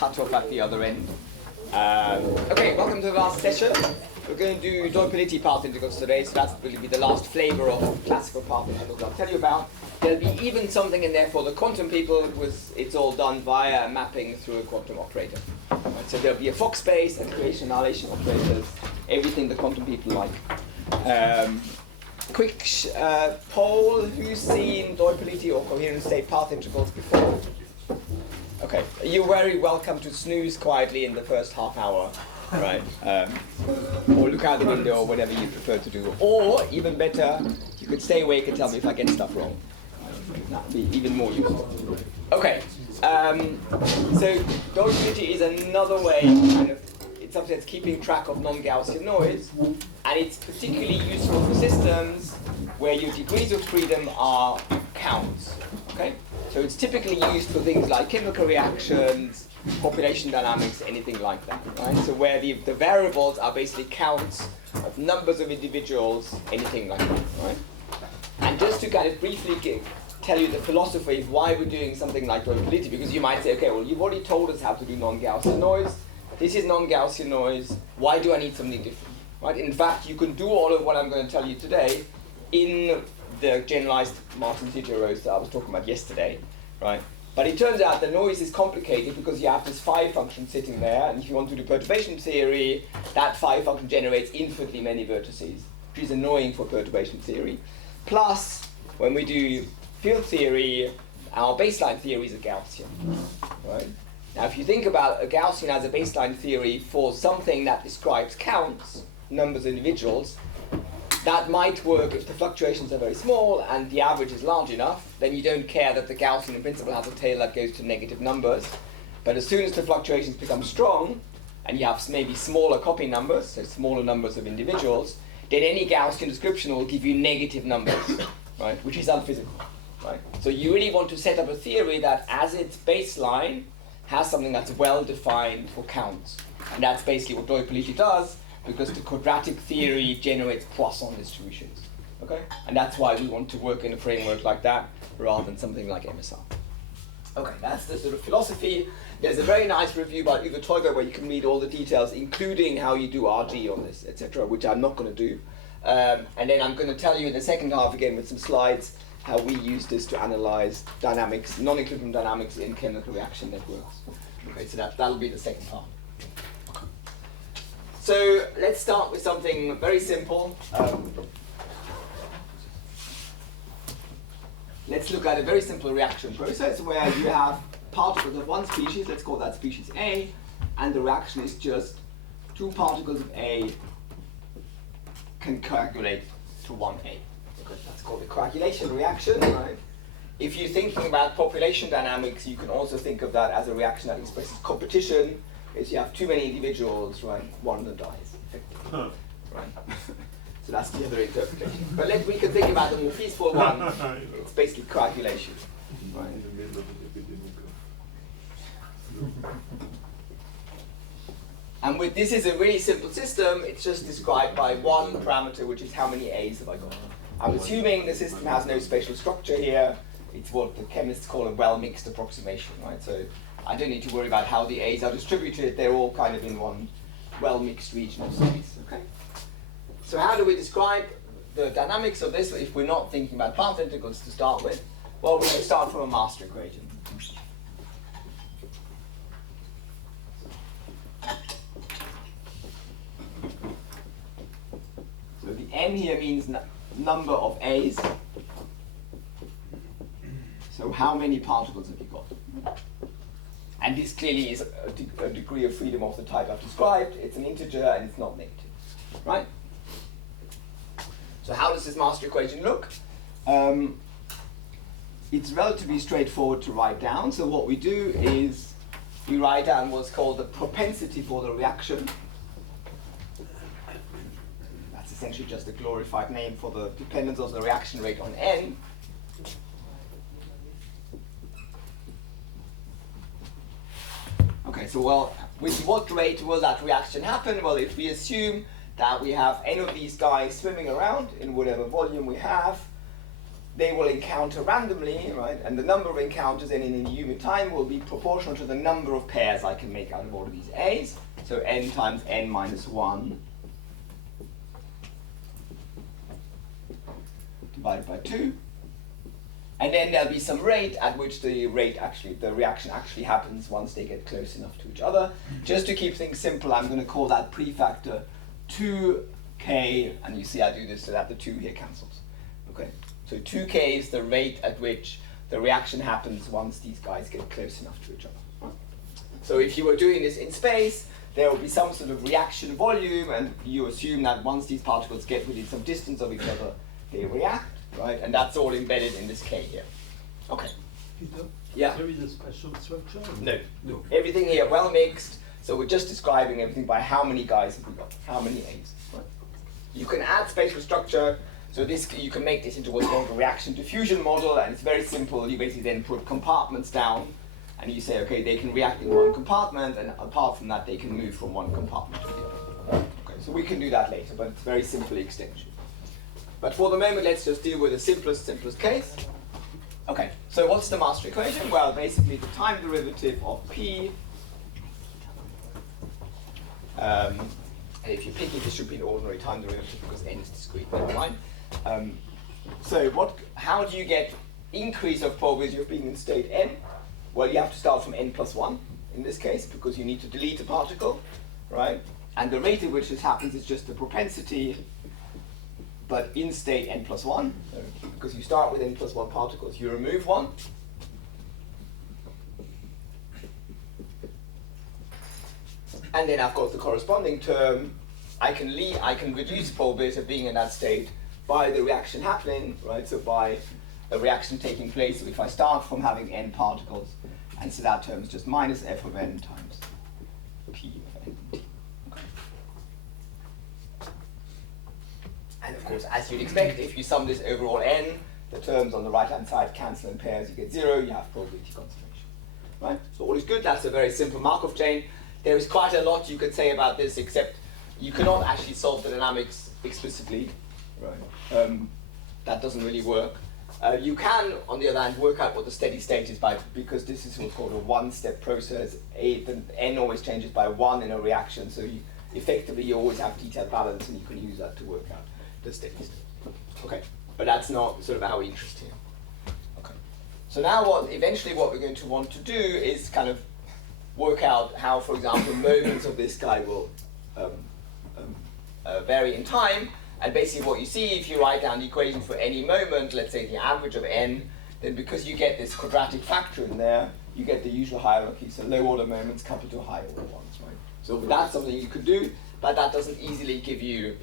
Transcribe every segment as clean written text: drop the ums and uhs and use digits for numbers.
cut off at the other end. Okay, welcome to the last session. We're going to do Doppelity path integrals today, so that's going to be the last flavor of classical path integrals I'll tell you about. There'll be even something in there for the quantum people. It's all done via mapping through a quantum operator. Right, so there'll be a Fock space and creation annihilation operators, everything the quantum people like. Quick poll, who's seen Doppelity or coherent state path integrals before? Okay, you're very welcome to snooze quietly in the first half hour, right? Or look out the window or whatever you prefer to do. Or, even better, you could stay awake and tell me if I get stuff wrong. That would be even more useful. Okay, so Doppelity is another way, it's something that's keeping track of non-Gaussian noise, and it's particularly useful for systems where your degrees of freedom are counts. Okay? So it's typically used for things like chemical reactions, population dynamics, anything like that. Right? So where the variables are basically counts of numbers of individuals, anything like that. Right? And just to kind of briefly tell you the philosophy of why we're doing something like Doppelity, because you might say, okay, well, you've already told us how to do non-Gaussian noise. This is non-Gaussian noise. Why do I need something different? Right? In fact, you can do all of what I'm going to tell you today in the generalized Martin-Zeta rows that I was talking about yesterday, right? But it turns out the noise is complicated because you have this phi function sitting there, and if you want to do perturbation theory, that phi function generates infinitely many vertices, which is annoying for perturbation theory. Plus, when we do field theory, our baseline theory is a Gaussian, right? Now, if you think about a Gaussian as a baseline theory for something that describes counts, numbers of individuals, that might work if the fluctuations are very small and the average is large enough. Then you don't care that the Gaussian in principle has a tail that goes to negative numbers. But as soon as the fluctuations become strong, and you have maybe smaller copy numbers, so smaller numbers of individuals, then any Gaussian description will give you negative numbers, right? Which is unphysical, right? So you really want to set up a theory that, as its baseline, has something that's well defined for counts. And that's basically what Doppelity does, because the quadratic theory generates Poisson distributions. Okay? And that's why we want to work in a framework like that rather than something like MSR. Okay, that's the sort of philosophy. There's a very nice review by Uwe Teuber where you can read all the details, including how you do RG on this, etc., which I'm not going to do. And then I'm going to tell you in the second half again with some slides how we use this to analyze dynamics, non-equilibrium dynamics in chemical reaction networks. Okay, so that'll be the second part. So let's start with something very simple. Let's look at a very simple reaction process where you have particles of one species, let's call that species A, and the reaction is just two particles of A can coagulate to one A. Okay, that's called a coagulation reaction, right? If you're thinking about population dynamics, you can also think of that as a reaction that expresses competition. Is you have too many individuals, right? One of them dies, effectively, right? So that's the other interpretation. But we can think about the more peaceful one. It's basically coagulation, right? And this is a really simple system. It's just described by one parameter, which is how many A's have I got. I'm assuming the system has no spatial structure here. It's what the chemists call a well-mixed approximation, right? So I don't need to worry about how the A's are distributed. They're all kind of in one well-mixed region of space, okay? So how do we describe the dynamics of this if we're not thinking about path integrals to start with? Well, we can start from a master equation. So the n here means number of A's. So how many particles have you got? And this clearly is a degree of freedom of the type I've described. It's an integer and it's not negative, right? So how does this master equation look? It's relatively straightforward to write down. So what we do is we write down what's called the propensity for the reaction. That's essentially just a glorified name for the dependence of the reaction rate on n. Okay, so well, with what rate will that reaction happen? Well, if we assume that we have n of these guys swimming around in whatever volume we have, they will encounter randomly, right? And the number of encounters in a unit time will be proportional to the number of pairs I can make out of all of these A's. So n times n minus 1 divided by 2. And then there'll be some rate at which the reaction actually happens once they get close enough to each other. Just to keep things simple, I'm going to call that prefactor 2k, and you see I do this so that the 2 here cancels. Okay, so 2k is the rate at which the reaction happens once these guys get close enough to each other. So if you were doing this in space, there will be some sort of reaction volume, and you assume that once these particles get within some distance of each other, they react, right? And that's all embedded in this k here. Okay. Peter? Yeah. There is a special structure? No. No. Everything here well mixed, so we're just describing everything by how many guys have we got, how many A's. Right? You can add spatial structure, so this you can make this into what's called a reaction diffusion model, and it's very simple. You basically then put compartments down, and you say, okay, they can react in one compartment, and apart from that, they can move from one compartment to the other. Okay, so we can do that later, but it's very simple extension. But for the moment, let's just deal with the simplest case. Okay, so what's the master equation? Well, basically the time derivative of P, and if you pick it, this should be an ordinary time derivative because n is discrete, never mind. So how do you get increase of probability of being in state n? Well, you have to start from n plus 1 in this case because you need to delete a particle, right? And the rate at which this happens is just the propensity, but in state n plus 1, so because you start with n plus 1 particles, you remove one. And then I've got the corresponding term. I can reduce the probability of being in that state by the reaction happening, right? So by a reaction taking place, so if I start from having n particles, and so that term is just minus f of n times p of n t. Okay. And of course, as you'd expect, if you sum this over all n, the terms on the right-hand side cancel in pairs, you get 0, you have probability concentration. Right? So all is good, that's a very simple Markov chain. There is quite a lot you could say about this, except you cannot actually solve the dynamics explicitly. Right? That doesn't really work. You can, on the other hand, work out what the steady state is because this is what's called a one-step process. The n always changes by 1 in a reaction, so effectively you always have detailed balance, and you can use that to work out the steady state. Okay, but that's not sort of our interest here. Okay, so now eventually what we're going to want to do is kind of work out how, for example, moments of this guy will vary in time. And basically what you see, if you write down the equation for any moment, let's say the average of n, then because you get this quadratic factor in there, you get the usual hierarchy. So low order moments coupled to higher order ones, right? So that's something you could do, but that doesn't easily give you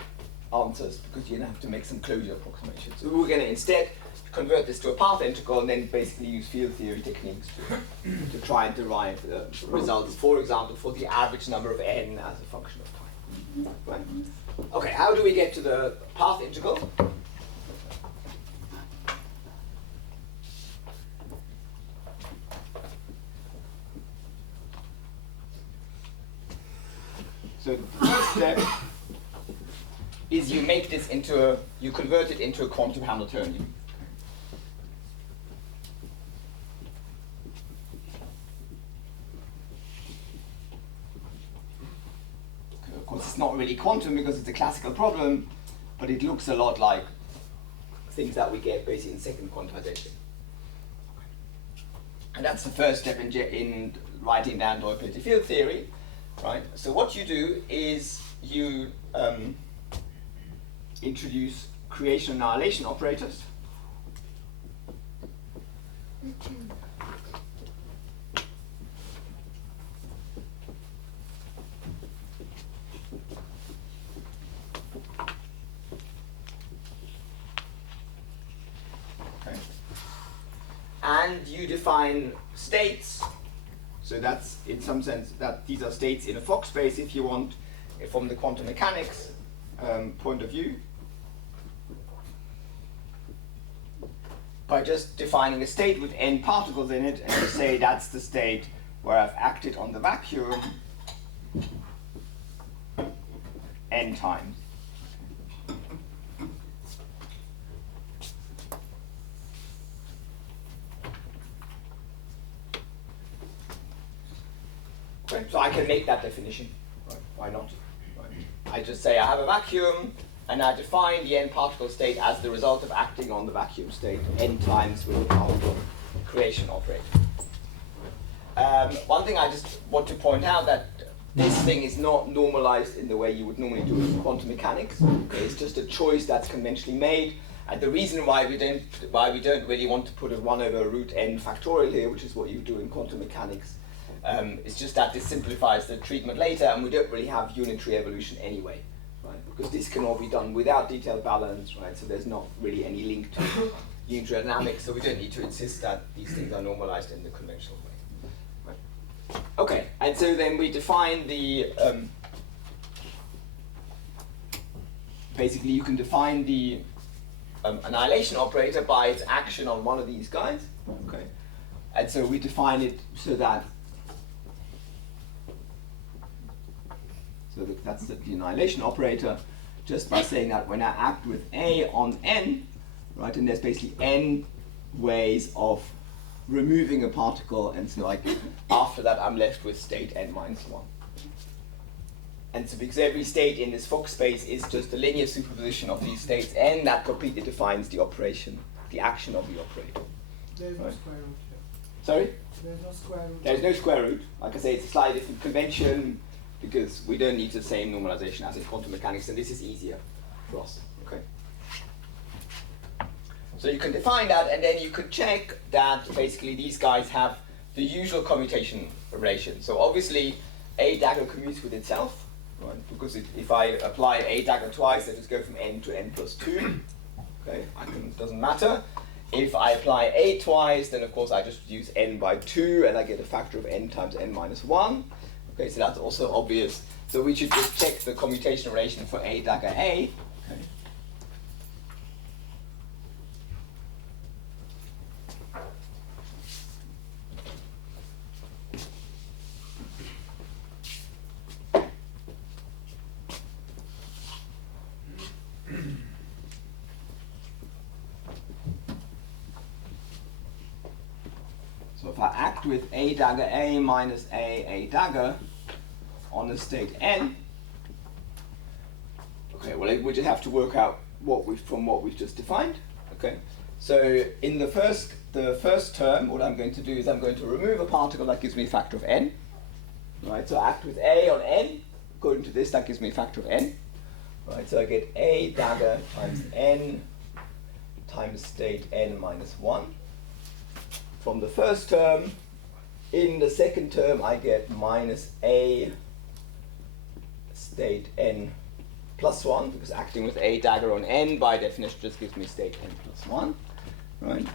answers because you're going to have to make some closure approximations. So we're going to instead convert this to a path integral and then basically use field theory techniques to try and derive the results, for example, for the average number of n as a function of time. Right? Okay, how do we get to the path integral? So the first step is you make this you convert it into a quantum Hamiltonian. Of course, it's not really quantum because it's a classical problem, but it looks a lot like things that we get basically in second quantization. And that's the first step in writing down Dirichlet field theory, right? So what you do is you introduce creation and annihilation operators. And you define states, so that's in some sense that these are states in a Fock space if you want, from the quantum mechanics point of view, by just defining a state with n particles in it, and you say that's the state where I've acted on the vacuum n times. So I can make that definition. Right? Why not? Right? I just say I have a vacuum, and I define the n particle state as the result of acting on the vacuum state n times with the particle creation operator. One thing I just want to point out that this thing is not normalized in the way you would normally do it in quantum mechanics. Okay? It's just a choice that's conventionally made. And the reason why we don't really want to put a 1 over root n factorial here, which is what you do in quantum mechanics, is just that this simplifies the treatment later, and we don't really have unitary evolution anyway, right? Because this can all be done without detailed balance, right? So there's not really any link to unitary dynamics, so we don't need to insist that these things are normalized in the conventional way. Right? Okay, and so then we define the basically you can define the annihilation operator by its action on one of these guys. Okay, and so we define it so that that's the annihilation operator, just by saying that when I act with A on n, right, and there's basically n ways of removing a particle, and so like after that I'm left with state n minus 1. And so because every state in this Fock space is just a linear superposition of these states n, that completely defines the operation, the action of the operator. There's no Right. square root here. Sorry? There's no square root. There's no square root. Like I say, it's a slightly different convention because we don't need the same normalization as in quantum mechanics, and this is easier for us. Okay. So you can define that, and then you could check that basically these guys have the usual commutation relation. So obviously, A dagger commutes with itself, right? Because if I apply A dagger twice, I just go from n to n plus 2. Okay, it doesn't matter. If I apply A twice, then of course I just reduce n by 2, and I get a factor of n times n minus 1. Okay, so that's also obvious. So we should just check the commutation relation for A dagger A. Okay. So if I act with A dagger A minus A dagger on the state n, okay, well we just have to work out what we've just defined. Okay, so in the first term, what I'm going to do is I'm going to remove a particle that gives me a factor of n. Right, so I act with A on n. According to this, that gives me a factor of n. Right, so I get A dagger times n times state n minus 1. From the first term. In the second term, I get minus A state n plus 1, because acting with A dagger on n by definition just gives me state n plus 1. Right?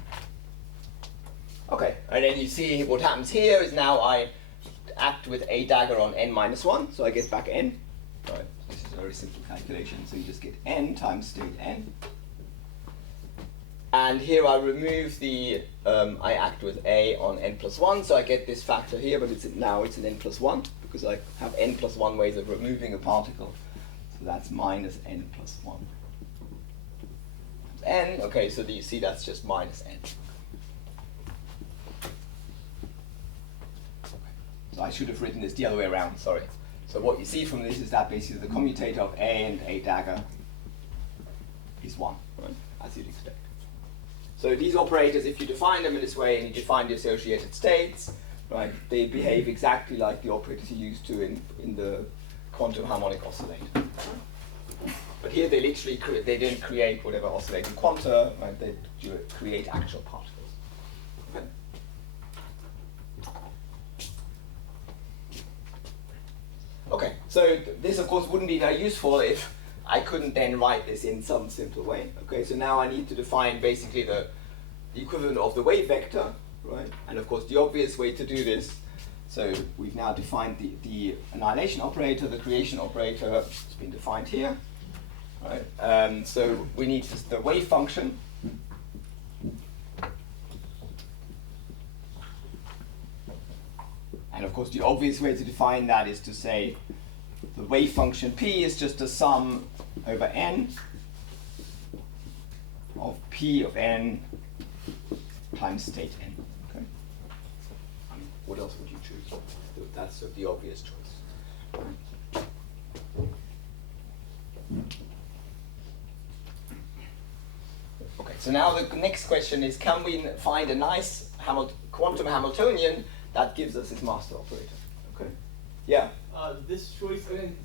Okay, and then you see what happens here is now I act with A dagger on n minus 1, so I get back n. Right? This is a very simple calculation, so you just get n times state n. And here I remove the, I act with A on n plus 1, so I get this factor here, but now it's an n plus 1, because I have n plus 1 ways of removing a particle. So that's minus n plus 1. N, okay, so you see that's just minus n. So I should have written this the other way around, sorry. So what you see from this is that basically the commutator of A and A dagger is 1, right, as you'd expect. So these operators, if you define them in this way and you define the associated states, right, they behave exactly like the operators you used to in the quantum harmonic oscillator. But here they literally they didn't create whatever oscillating quanta, right? They create actual particles. Okay. Okay, so this of course wouldn't be very useful if I couldn't then write this in some simple way. Okay, so now I need to define basically the equivalent of the wave vector, right? And of course the obvious way to do this, so we've now defined the annihilation operator, the creation operator has been defined here, right? So we need the wave function. And of course the obvious way to define that is to say the wave function p is just a sum over n of p of n times state n. Okay. What else would you choose? that's sort of the obvious choice. Okay, so now the next question is, can we find a nice quantum Hamiltonian that gives us its master operator? Okay. Yeah? This choice, again,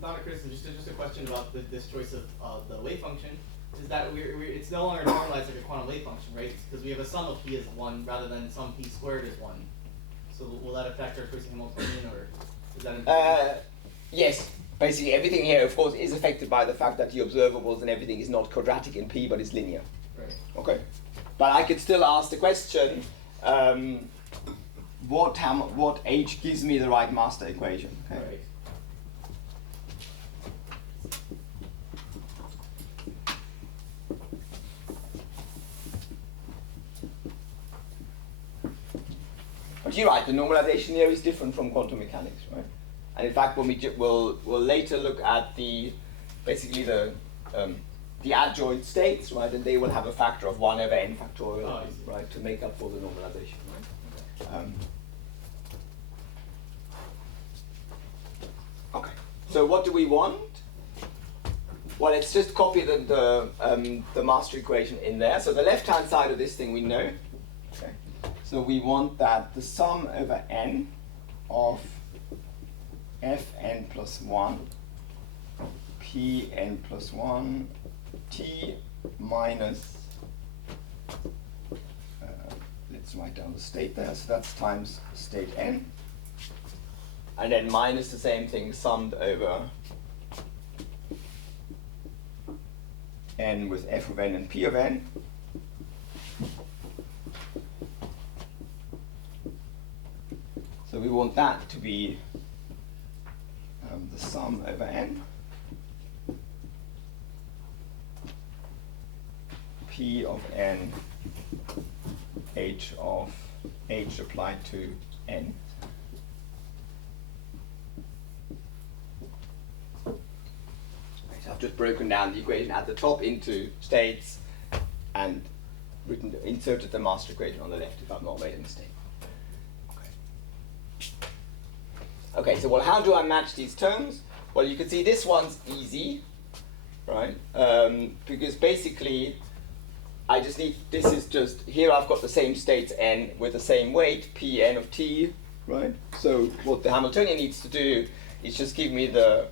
not a criticism, just a question about this choice of the wave function, is that it's no longer normalized like a quantum wave function, right? Because we have a sum of p as 1 rather than sum p squared is 1. So will that affect our choice of Hamiltonian, or is that important? Yes. Basically, everything here, of course, is affected by the fact that the observables and everything is not quadratic in P, but is linear. Right. Okay. But I could still ask the question, what H gives me the right master equation? Okay. Right. But you're right, the normalization here is different from quantum mechanics, right? And in fact, when we'll later look at basically the adjoint states, right, and they will have a factor of 1 over n factorial, right, to make up for the normalization, right? Okay. So what do we want? Well, let's just copy the master equation in there. So the left-hand side of this thing we know. Okay. So we want that the sum over n of fn plus 1 pn plus 1 t minus, let's write down the state there, so that's times state n, and then minus the same thing summed over n with f of n and p of n. So we want that to be the sum over n, p of n, h of h applied to n. So I've just broken down the equation at the top into states and inserted the master equation on the left if I've not made a mistake. Okay, so well, how do I match these terms? Well, you can see this one's easy, right? Because basically, I just need, this is just, here I've got the same states n with the same weight, p n of t, right? So what the Hamiltonian needs to do is just give me the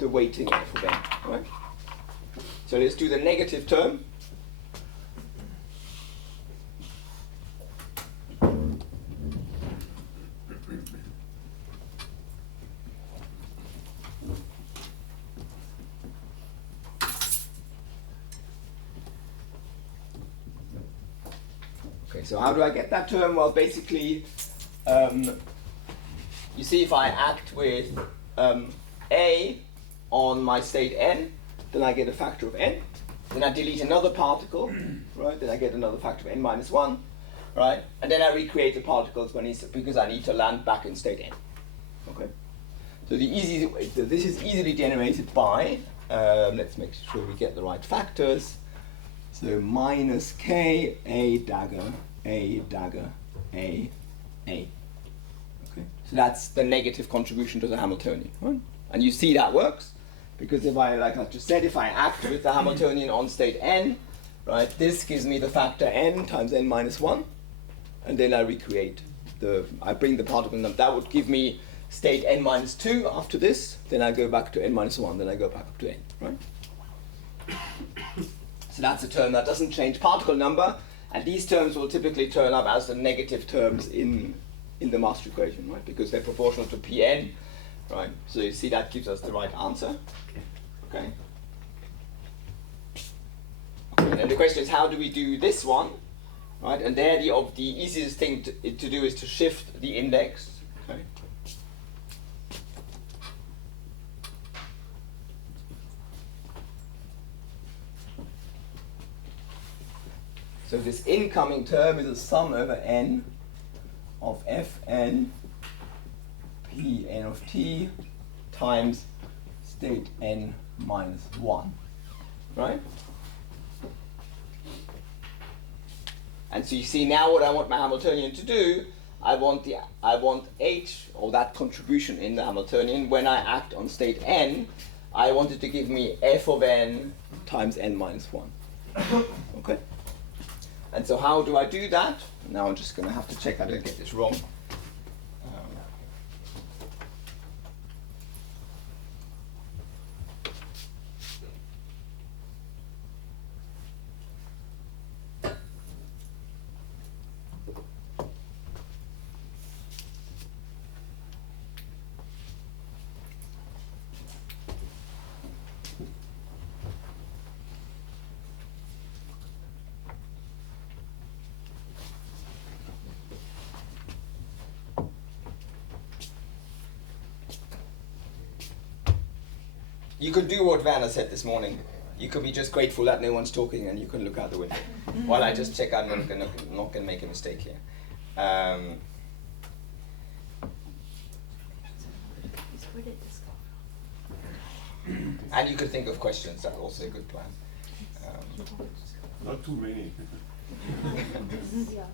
weighting f of n, right? So let's do the negative term. So how do I get that term? Well, basically, you see if I act with A on my state n, then I get a factor of n. Then I delete another particle, right? Then I get another factor of n minus 1, right? And then I recreate the particles because I need to land back in state n. Okay. So this is easily generated by, let's make sure we get the right factors. So minus k, a dagger, a dagger, a. Okay. So that's the negative contribution to the Hamiltonian, right? And you see that works, because if I, like I just said, if I act with the Hamiltonian on state n, right, this gives me the factor n times n minus 1, and then I recreate I bring the particle number. That would give me state n minus 2 after this, then I go back to n minus 1, then I go back up to n, right? So that's a term that doesn't change particle number, and these terms will typically turn up as the negative terms in the master equation, right? Because they're proportional to Pn, right? So you see that gives us the right answer. Okay. And then the question is, how do we do this one, right? And there the easiest thing to do is to shift the index. Okay. So this incoming term is a sum over n of fn pn of t times state n minus 1, right? And so you see now what I want my Hamiltonian to do, I want H, or that contribution in the Hamiltonian, when I act on state n, I want it to give me f of n times n minus 1. Okay? And so how do I do that? Now I'm just going to have to check I don't get this wrong. You could do what Vanna said this morning. You could be just grateful that no one's talking and you can look out the window. While I just check I'm not going to make a mistake here. Where did this go? And you could think of questions, that's also a good plan. Not too many. Yeah.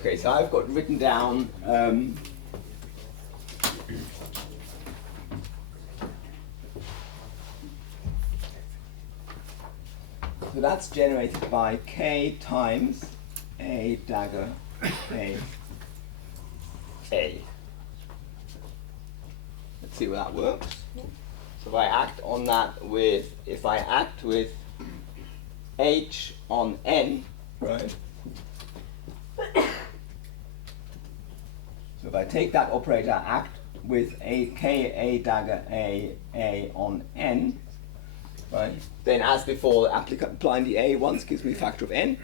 Okay, so I've got written down so that's generated by k times a dagger a. Let's see whether that works. So if I act with h on n, right? So if I take that operator, act with a k a dagger a on n, right? Then as before, applying the a once gives me a factor of n,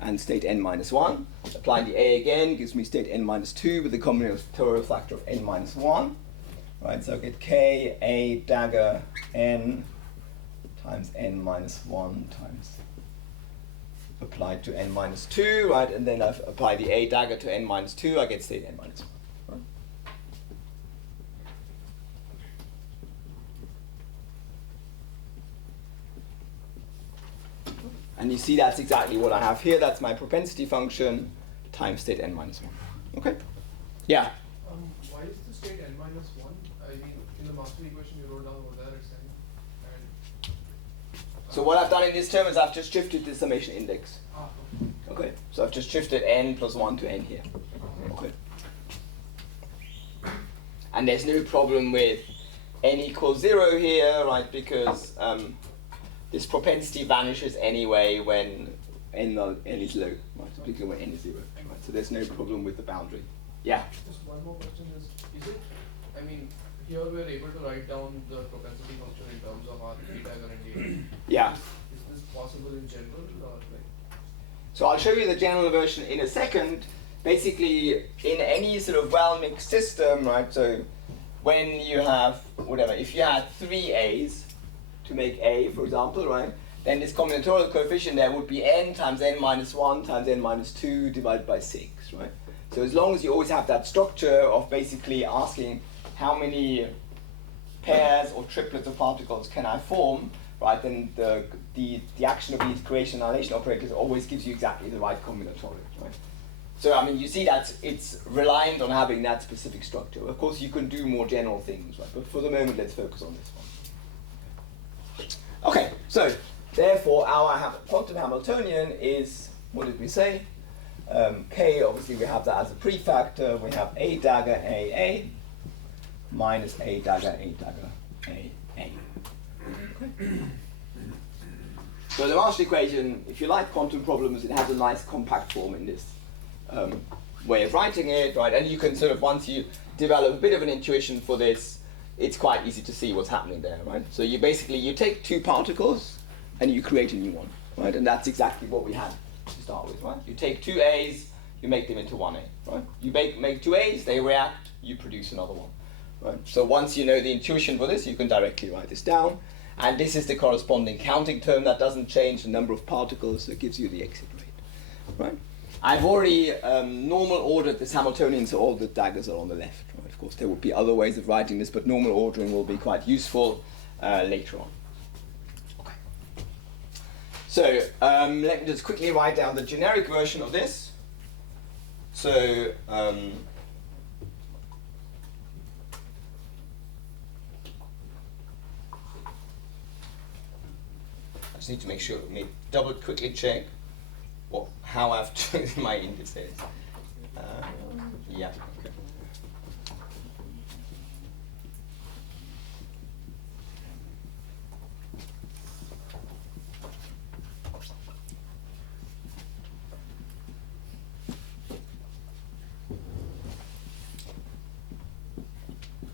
and state n minus 1. Applying the a again gives me state n minus 2 with a combinatorial factor of n minus 1. Right, so I get k a dagger n times n minus 1 times applied to n minus 2, right? And then I've applied the a dagger to n minus 2, I get state n minus 1. Right? And you see that's exactly what I have here. That's my propensity function times state n minus 1. Okay? Yeah? Why is the state n minus 1? I mean, in the master equation you wrote down over there it's n. And, So what I've done in this term is I've just shifted the summation index. Okay, so I've just shifted n plus 1 to n here. Okay. And there's no problem with n equals 0 here, right, because this propensity vanishes anyway when n is low, right, particularly when n is 0. Right, so there's no problem with the boundary. Yeah? just one more question is it, I mean, here we're able to write down the propensity function in terms of our a dagger and a. Yeah. Is this possible in general or like? So I'll show you the general version in a second. Basically, in any sort of well-mixed system, right, so when you have, whatever, if you had 3 a's to make a, for example, right, then this combinatorial coefficient there would be n times n minus 1 times n minus 2 divided by 6, right? So as long as you always have that structure of basically asking how many pairs or triplets of particles can I form, right, then the action of these creation and annihilation operators always gives you exactly the right combinatorial, right? So I mean, you see that it's reliant on having that specific structure. Of course, you can do more general things, right? But for the moment, let's focus on this one. Okay, so therefore, our quantum Hamiltonian is, what did we say? K, obviously we have that as a prefactor. We have a dagger a minus a dagger a. So the Marshall equation, if you like quantum problems, it has a nice compact form in this way of writing it, right? And you can sort of, once you develop a bit of an intuition for this, it's quite easy to see what's happening there, right? So you basically, you take 2 particles and you create a new one, right? And that's exactly what we had to start with, right? You take 2 A's, you make them into 1A, right? You make 2 A's, they react, you produce another one, right? So once you know the intuition for this, you can directly write this down. And this is the corresponding counting term that doesn't change the number of particles, so it gives you the exit rate, right? I've already normal ordered this Hamiltonian, so all the daggers are on the left, right? Of course, there would be other ways of writing this, but normal ordering will be quite useful later on. Okay. So let me just quickly write down the generic version of this. So I just need to make sure, let me double quickly check how I've chosen my indices. Yeah, okay.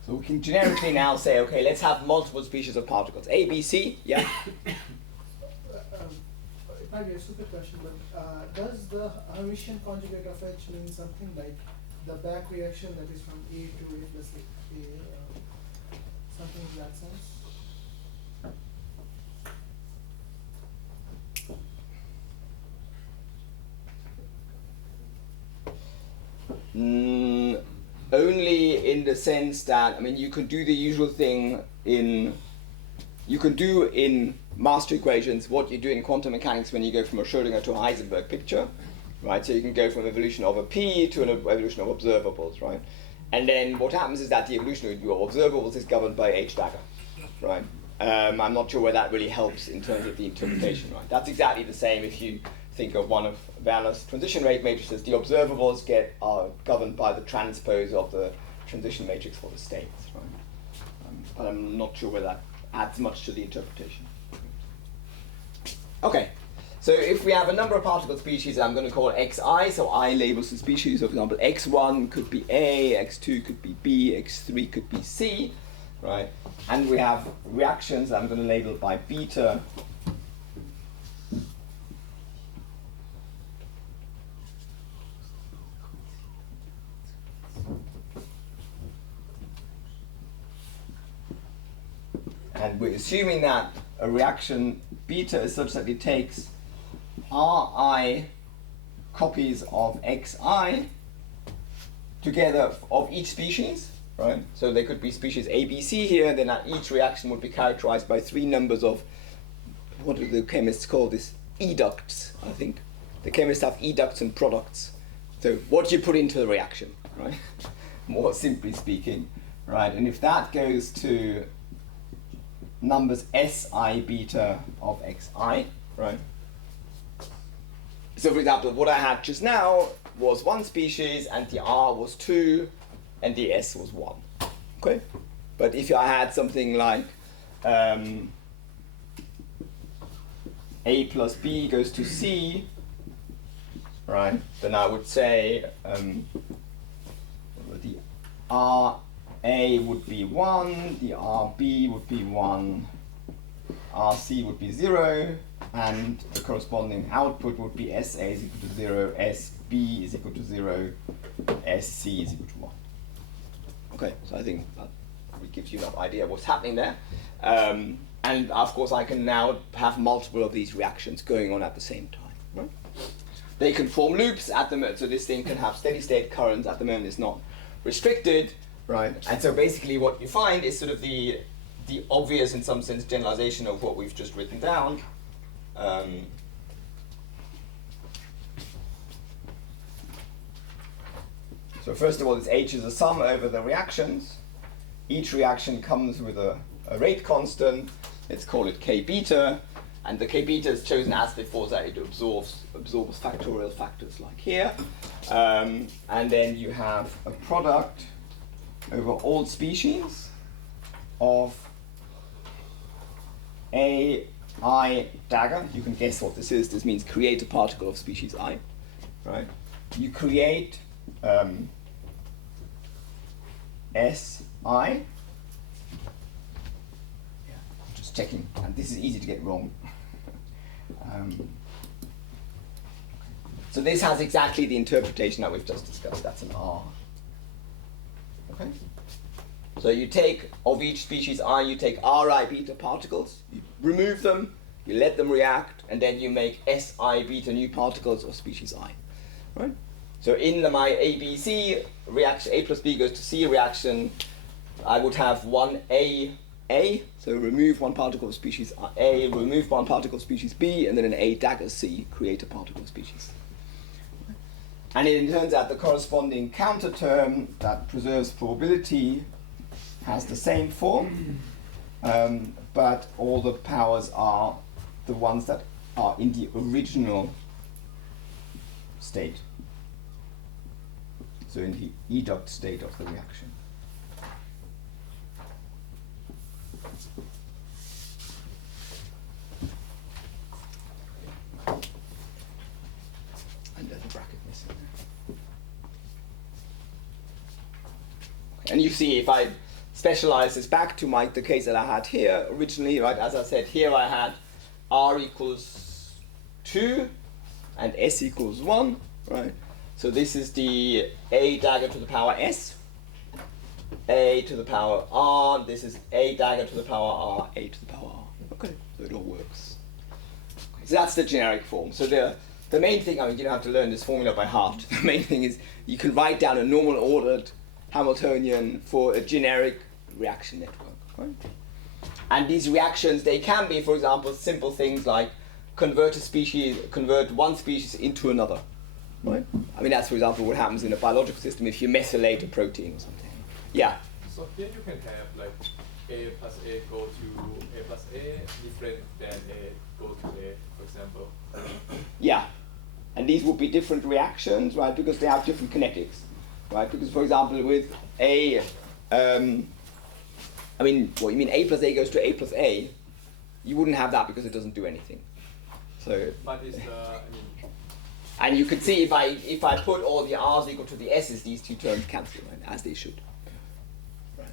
So we can generically now say, okay, let's have multiple species of particles. A, B, C, yeah? It might be a stupid question, but does the Hermitian conjugate of H mean something like the back reaction that is from A to A plus A, something in that sense? Only in the sense that, I mean, you can do the usual thing in master equations what you do in quantum mechanics when you go from a Schrödinger to a Heisenberg picture, right? So you can go from evolution of a P to an evolution of observables, right? And then what happens is that the evolution of your observables is governed by H dagger, right? I'm not sure where that really helps in terms of the interpretation, right? That's exactly the same if you think of one of Werner's transition rate matrices. The observables are governed by the transpose of the transition matrix for the states, right? But I'm not sure where that adds much to the interpretation. Okay, so if we have a number of particle species, I'm going to call xi, so I labels the species. So for example, x1 could be A, x2 could be B, x3 could be C, right? And we have reactions I'm going to label by beta. And we're assuming that a reaction beta is such that it takes Ri copies of xi together of each species, right? So there could be species A, B, C here, then each reaction would be characterized by 3 numbers of, what do the chemists call this? Educts, I think. The chemists have educts and products. So what you put into the reaction, right? More simply speaking, right? And if that goes to numbers Si beta of xi, right? So for example, what I had just now was 1 species, and the R was 2, and the S was 1. Okay? But if I had something like A plus B goes to C, right, then I would say the RA would be 1, the RB would be 1, RC would be 0, and the corresponding output would be SA is equal to 0, SB is equal to 0, SC is equal to 1. Okay, so I think that gives you enough idea of what's happening there. And of course I can now have multiple of these reactions going on at the same time. Right? They can form loops at the moment, so this thing can have steady state currents. At the moment it's not restricted, right? And so basically what you find is sort of the obvious, in some sense, generalization of what we've just written down. So first of all, this H is a sum over the reactions. Each reaction comes with a rate constant. Let's call it K beta. And the K beta is chosen as before, that it absorbs factorial factors like here. And then you have a product over all species of A, I, dagger. You can guess what this is. This means create a particle of species I, right? You create Si. Just checking, and this is easy to get wrong. So this has exactly the interpretation that we've just discussed. That's an R. Okay. So you take, of each species I, you take Ri beta particles, you remove them, you let them react, and then you make Si beta new particles of species I. Right? So in my ABC reaction, A plus B goes to C reaction, I would have one A, so remove one particle of species A, remove one particle of species B, and then an A dagger C, create a particle of species. And it turns out the corresponding counter term that preserves probability has the same form, but all the powers are the ones that are in the original state. So in the educt state of the reaction. And there's a bracket missing there. And you see, if I specialize this back to the case that I had here originally, right? As I said, here I had R equals 2 and S equals 1, right? So this is the A dagger to the power S, A to the power R, this is A dagger to the power R, A to the power R. Okay, so it all works. Okay, so that's the generic form. So the main thing, I mean, you don't have to learn this formula by heart. The main thing is you can write down a normal ordered Hamiltonian for a generic reaction network, right? And these reactions, they can be, for example, simple things like convert one species into another, right? I mean, that's, for example, what happens in a biological system if you methylate a protein or something. Yeah? So here you can have like A plus A go to A plus A, different than A go to A, for example. Yeah. And these would be different reactions, right? Because they have different kinetics, right? Because, for example, with A, I mean, what you mean A plus A goes to A plus A, you wouldn't have that because it doesn't do anything. So. But it's I mean. And you can see if I put all the R's equal to the S's, these two terms cancel, right? As they should. Right.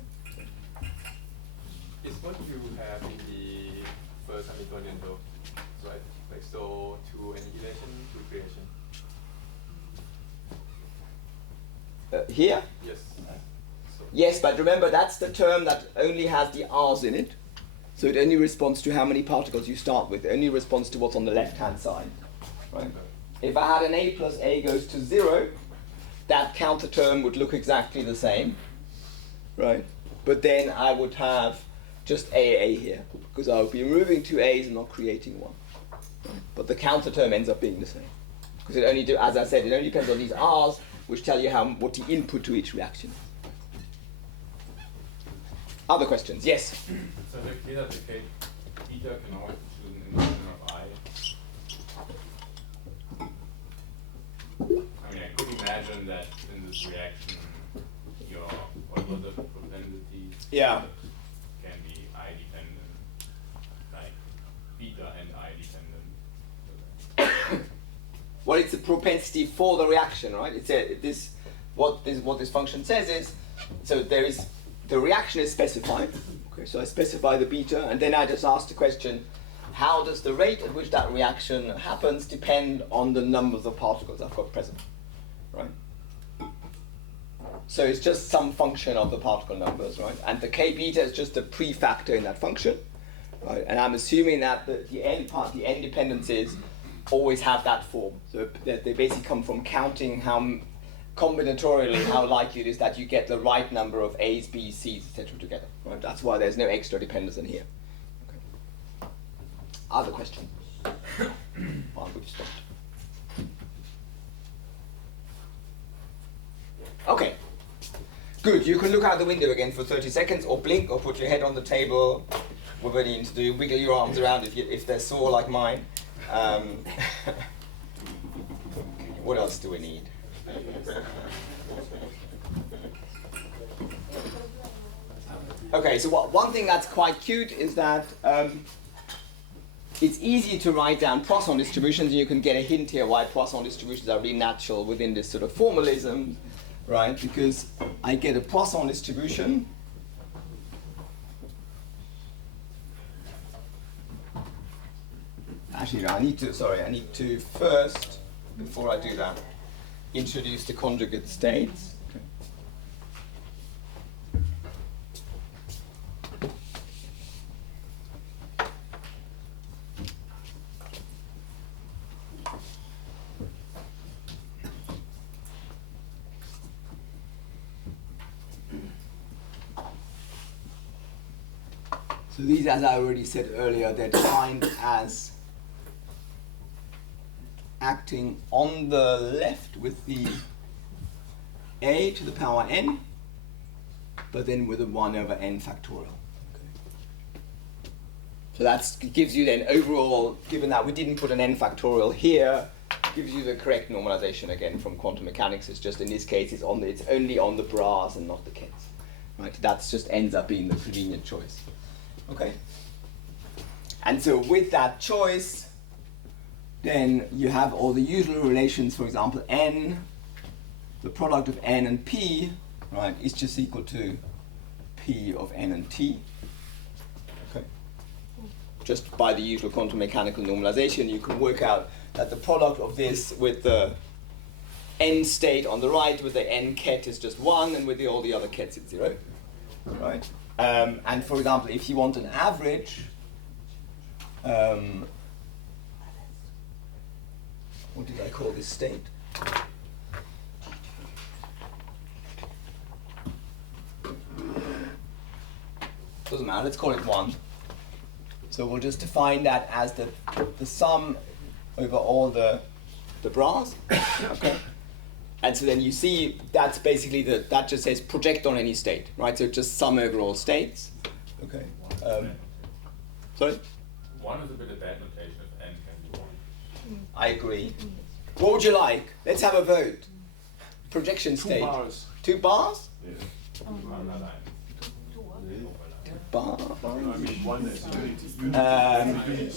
It's what you have in the first Hamiltonian though, right? Like so to annihilation to creation. Here? Yes. So Yes, but remember that's the term that only has the R's in it. So it only responds to how many particles you start with. It only responds to what's on the left-hand side. Right? If I had an A plus A goes to 0, that counter term would look exactly the same. Right? But then I would have just AA here, because I would be removing two A's and not creating one. Right? But the counter term ends up being the same. Because it only, as I said, it only depends on these R's, which tell you what the input to each reaction is. Other questions? Yes? So if you applicate beta cannot to an inversion of I. I mean, I could imagine that in this reaction, your order propensities Yeah. can be I dependent, like beta and I dependent. Well, it's a propensity for the reaction, right? What this function says is, so the reaction is specified. Okay, so I specify the beta, and then I just ask the question, how does the rate at which that reaction happens depend on the numbers of particles I've got present, right? So it's just some function of the particle numbers, right? And the k beta is just a prefactor in that function, right? And I'm assuming that the n dependencies always have that form. So that they basically come from counting how combinatorially how likely it is that you get the right number of A's, B's, C's, etc. together. Right? That's why there's no extra dependence in here. Okay. Other questions? Well, we've stopped. Okay. Good. You can look out the window again for 30 seconds, or blink, or put your head on the table. Whatever you need to do. Wiggle your arms around if they're sore like mine. What else do we need? Okay, so one thing that's quite cute is that it's easy to write down Poisson distributions, and you can get a hint here why Poisson distributions are really natural within this sort of formalism, right? Because I get a Poisson distribution. Actually, no, I need to first, before I do that, introduce the conjugate states. Okay. So these, as I already said earlier, they're defined as acting on the left with the a to the power n, but then with a 1 over n factorial. So that gives you then overall, given that we didn't put an n factorial here, gives you the correct normalization again from quantum mechanics. It's just in this case it's only on the bras and not the kets. Right? That just ends up being the convenient choice. Okay. And so with that choice, then you have all the usual relations. For example, n, the product of n and p, right, is just equal to p of n and t. Okay. Just by the usual quantum mechanical normalization, you can work out that the product of this with the n state on the right with the n ket is just 1, and with all the other kets it's 0. Right? And for example, if you want an average, what did I call this state? Doesn't matter, let's call it 1. So we'll just define that as the sum over all the bras. Okay. And so then you see that's basically that just says project on any state, right? So just sum over all states. Okay. Sorry? 1 is a bit of bad notation if n can be 1. I agree. What would you like? Let's have a vote. Projection state. 2 bars. 2 bars? Yeah. Bar. I mean, 1 is unity.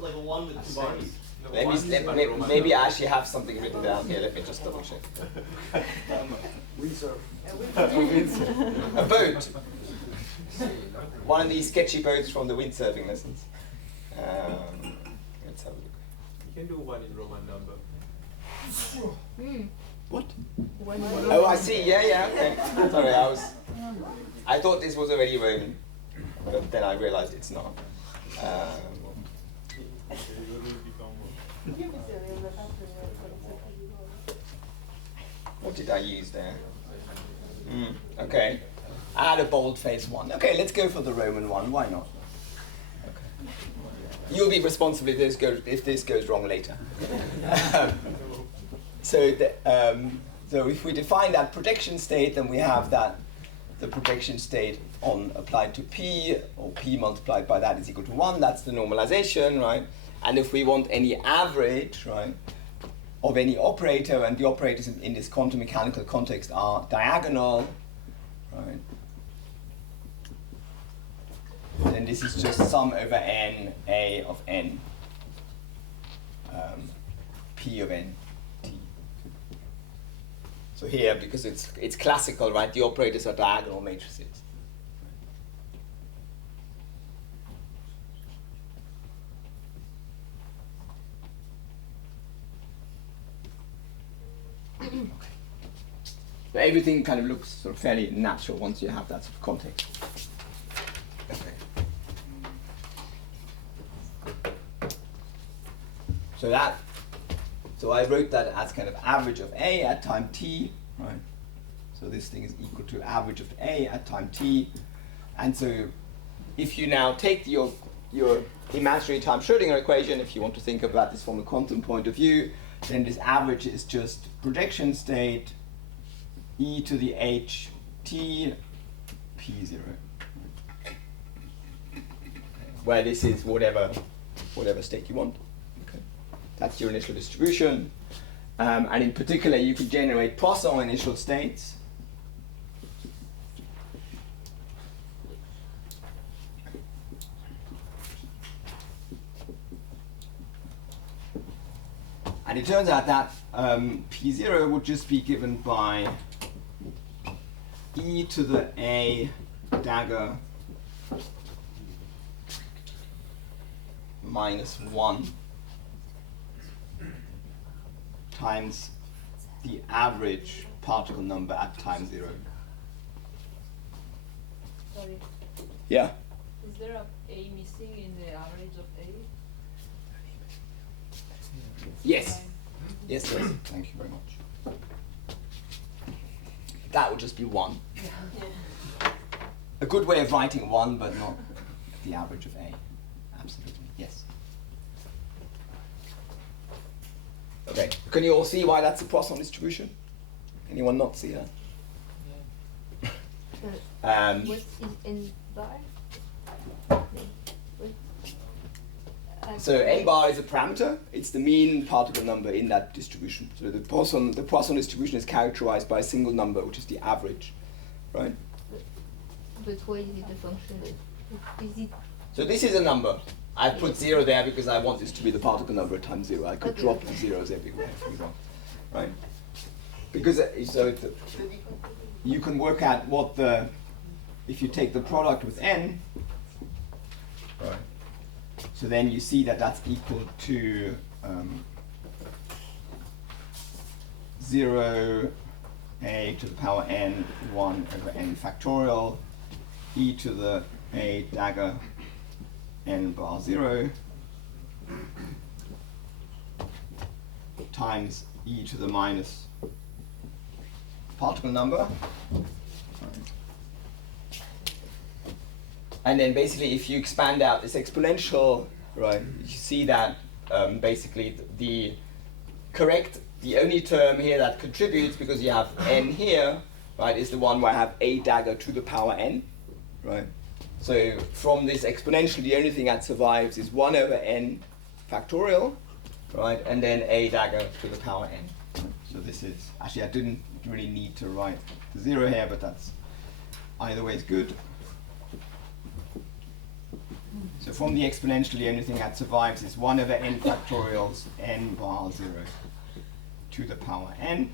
Like a 1 with 2 bars. Maybe I actually have something written down here. Let me just double check. A boat. One of these sketchy boats from the windsurfing lessons. Let's have a look. You can do 1 in Roman number. What? Oh, I see. Yeah. Okay. Sorry, I thought this was already Roman, but then I realized it's not. What did I use there? Okay. I had a boldface 1. Okay, let's go for the Roman 1. Why not? Okay. You'll be responsible if this goes wrong later. So if we define that projection state, then we have that the projection state applied to p, or p multiplied by that is equal to 1. That's the normalization, right? And if we want any average, right, of any operator, and the operators in this quantum mechanical context are diagonal, right? Then this is just sum over n, a of n, p of n, t. So here, because it's classical, right? The operators are diagonal matrices. But everything kind of looks sort of fairly natural once you have that sort of context. Okay. So I wrote that as kind of average of A at time t, right? So this thing is equal to average of A at time t. And so if you now take your imaginary time Schrödinger equation, if you want to think about this from a quantum point of view, then this average is just projection state e to the h t p0, where this is whatever state you want. Okay. That's your initial distribution. And in particular, you can generate Poisson initial states. And it turns out that P0 would just be given by e to the a dagger minus 1 times the average particle number at time 0. Sorry. Yeah. Is there a missing in the average of A? Yes. Yes. Thank you very much. That would just be 1. A good way of writing 1, but not the average of A. Absolutely, yes. Okay, can you all see why that's a Poisson distribution? Anyone not see that? What is n bar? So n bar is a parameter. It's the mean particle number in that distribution. So the Poisson distribution is characterized by a single number, which is the average, right? But why is it a function? Is it So this is a number. I put 0 there because I want this to be the particle number times 0. I could Okay. drop the zeros everywhere, for example, right? Because you can work out what the, if you take the product with n, right? So then you see that that's equal to 0 a to the power n 1 over n factorial e to the a dagger n bar 0 times e to the minus particle number. And then basically if you expand out this exponential, right, you see that basically the only term here that contributes, because you have n here, right, is the one where I have a dagger to the power n, right? So from this exponential, the only thing that survives is 1 over n factorial, right, and then a dagger to the power n. So this is, actually I didn't really need to write the 0 here, but that's either way is good. So from the exponential, the only thing that survives is 1 over n factorials n bar 0 to the power n.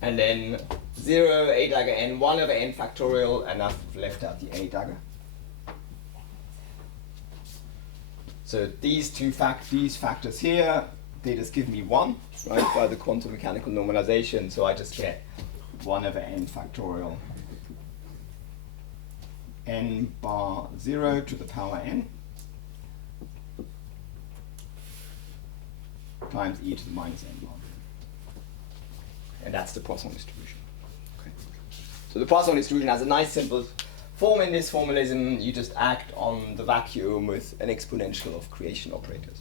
And then 0, a dagger n, 1 over n factorial, and I've left out the a dagger. So these these factors here, they just give me 1, right, by the quantum mechanical normalization. So I just get 1 over n factorial n bar 0 to the power n times e to the minus n bar. And that's the Poisson distribution. Okay. So the Poisson distribution has a nice simple form in this formalism. You just act on the vacuum with an exponential of creation operators.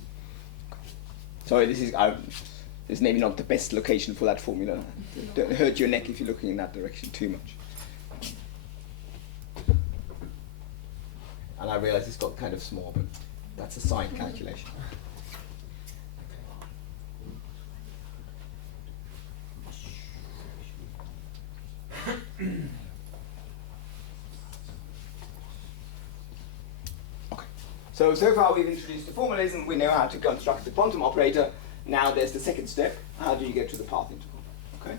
Okay. Sorry, this is maybe not the best location for that formula. Don't hurt your neck if you're looking in that direction too much. And I realize it's got kind of small, but that's a side calculation. Okay. So far we've introduced the formalism, we know how to construct the quantum operator. Now there's the second step. How do you get to the path integral? Okay.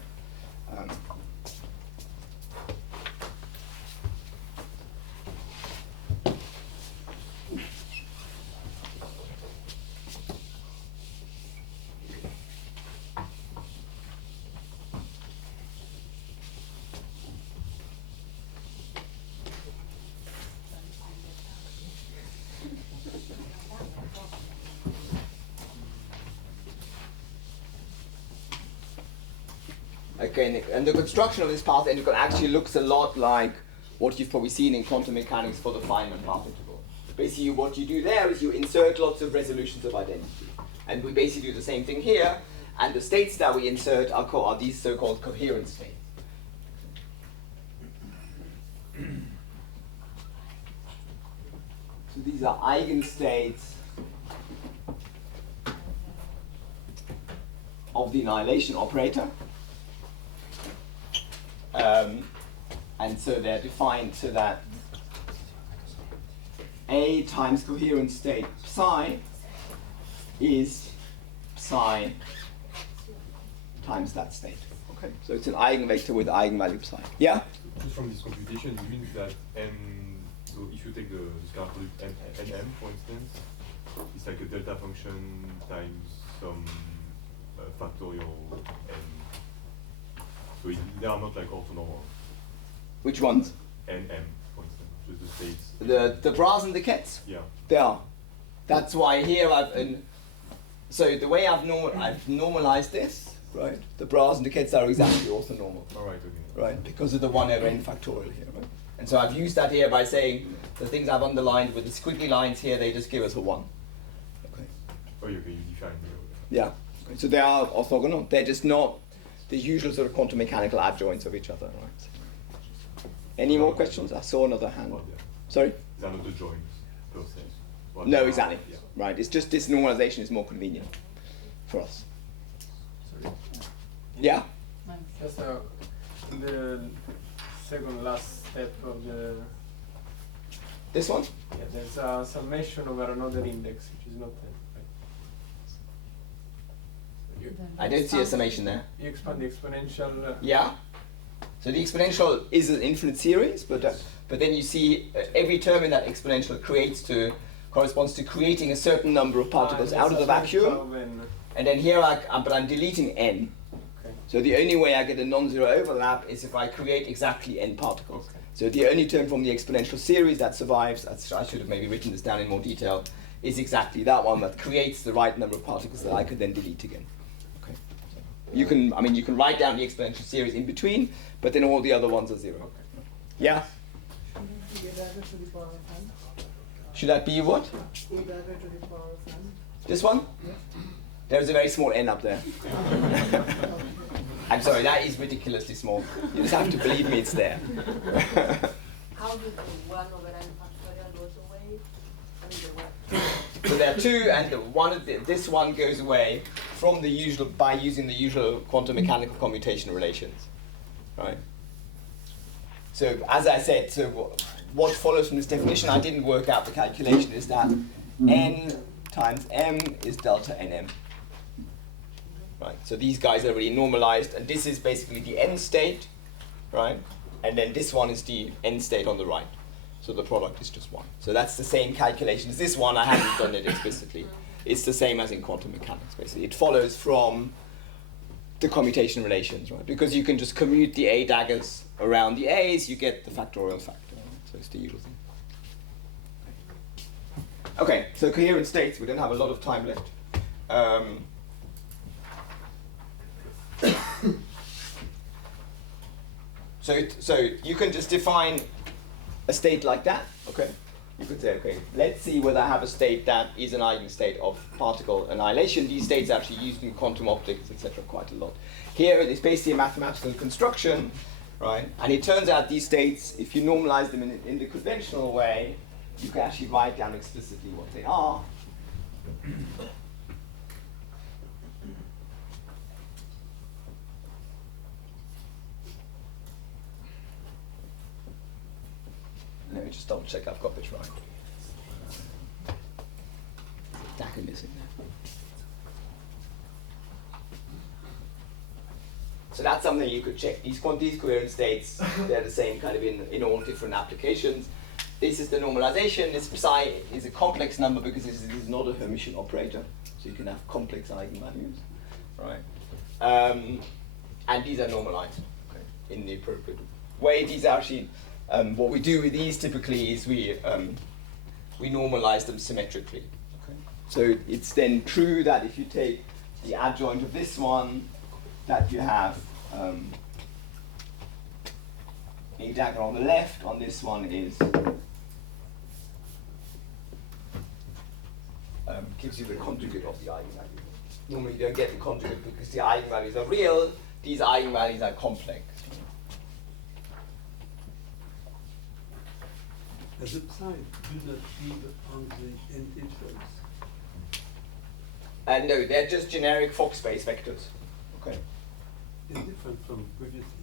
Okay, and the construction of this path integral actually looks a lot like what you've probably seen in quantum mechanics for the Feynman path integral. Basically, what you do there is you insert lots of resolutions of identity. And we basically do the same thing here, and the states that we insert are these so-called coherent states. So these are eigenstates of the annihilation operator. And so they're defined so that A times coherent state psi is psi times that state. Okay, so it's an eigenvector with eigenvalue psi. Yeah? Just from this computation, you mean that n, so if you take the scalar product nm, for instance, it's like a delta function times some factorial n. So they are not like orthonormal. Which ones? nm, for instance, just the states. The bras and the kets? Yeah. They are. That's why here so the way I've normalized this, right? The bras and the kets are exactly orthonormal, Alright, okay. right? Because of the 1 over n factorial here, right? And so I've used that here by saying the things I've underlined with the squiggly lines here, they just give us a 1. Okay. Oh, okay, you define Yeah. Okay. So they are orthogonal. They're just not the usual sort of quantum mechanical adjoints of each other, right? Any more questions? I saw another hand. Well, yeah. Sorry? They're not the joints per se. Well, No, they are, exactly. yeah. Right. It's just this normalization is more convenient for us. Sorry. Yeah. Just the second last step of the This one? yeah, there's a summation over another index which is not 10. Right? I don't see a summation there. You expand the exponential. Yeah. So the exponential is an infinite series, but then you see every term in that exponential corresponds to creating a certain number of particles out of the vacuum. And then here but I'm deleting n. Okay. So the only way I get a non-zero overlap is if I create exactly n particles. Okay. So the only term from the exponential series that survives, I should have maybe written this down in more detail, is exactly that one that creates the right number of particles that I could then delete again. Okay. You can write down the exponential series in between, but then all the other ones are 0. Okay. Yeah? A dagger to the power of n. Should that be what? A dagger to the power of n. This one? Yeah. There's a very small n up there. I'm sorry, that is ridiculously small. You just have to believe me, it's there. How did the 1 over n factorial goes away? I mean the 1. So there are 2, and this one goes away from the usual by using the usual quantum mechanical commutation relations, right? So as I said, what follows from this definition, I didn't work out the calculation, is that n times m is delta nm. Right, so these guys are really normalized, and this is basically the end state, right? And then this one is the end state on the right. So the product is just 1. So that's the same calculation as this one. I haven't done it explicitly. It's the same as in quantum mechanics, basically. It follows from the commutation relations, right? Because you can just commute the A daggers around the A's, you get the factorial factor. Right? So it's the usual thing. Okay, so coherent states, we don't have a lot of time left. So you can just define a state like that, okay? You could say, okay, let's see whether I have a state that is an eigenstate of particle annihilation. These states are actually used in quantum optics, etc., quite a lot. Here it's basically a mathematical construction, right? And it turns out these states, if you normalize them in the conventional way, you can actually write down explicitly what they are. Let me just double check I've got this right. Dagger missing there. So that's something you could check. These coherent states, they're the same kind of in all different applications. This is the normalization. This psi is a complex number because this is not a Hermitian operator. So you can have complex eigenvalues, right? And these are normalized, okay, in the appropriate way. These are actually, what we do with these typically is we normalize them symmetrically. Okay? So it's then true that if you take the adjoint of this one, that you have a dagger on the left, on this one is gives you the conjugate of the eigenvalue. Normally you don't get the conjugate because the eigenvalues are real, these eigenvalues are complex. As a psi, do not live on the integers. No, they're just generic Fock space vectors. Okay. It's different from previously.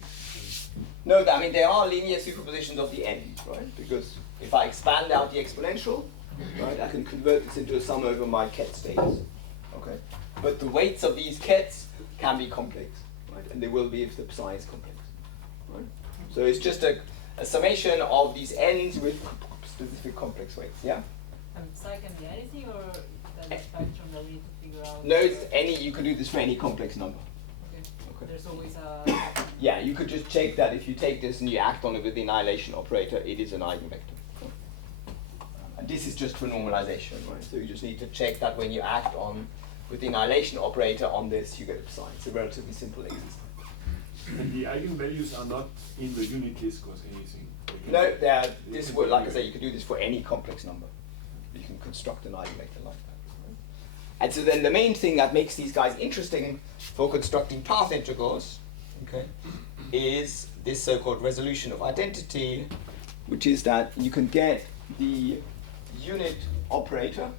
No, I mean they are linear superpositions of the n, right? Because if I expand out the exponential, right, I can convert this into a sum over my ket states. Okay. But the weights of these kets can be complex, right? And they will be if the psi is complex. Right? So it's just a summation of these n's with specific complex weights, yeah? And psi can be anything, or that is spectrum that we need to figure out? No, it's any, you can do this for any complex number. Okay. There's always a... Yeah, you could just check that if you take this and you act on it with the annihilation operator, it is an eigenvector. And this is just for normalization, right? So you just need to check that when you act on with the annihilation operator on this, you get a psi. It's a relatively simple exercise. And the eigenvalues are not in the unit case cos anything. No, this would, like I say, you can do this for any complex number. You can construct an eigenvector like that. Right? And so then the main thing that makes these guys interesting for constructing path integrals, okay, is this so-called resolution of identity, which is that you can get the unit operator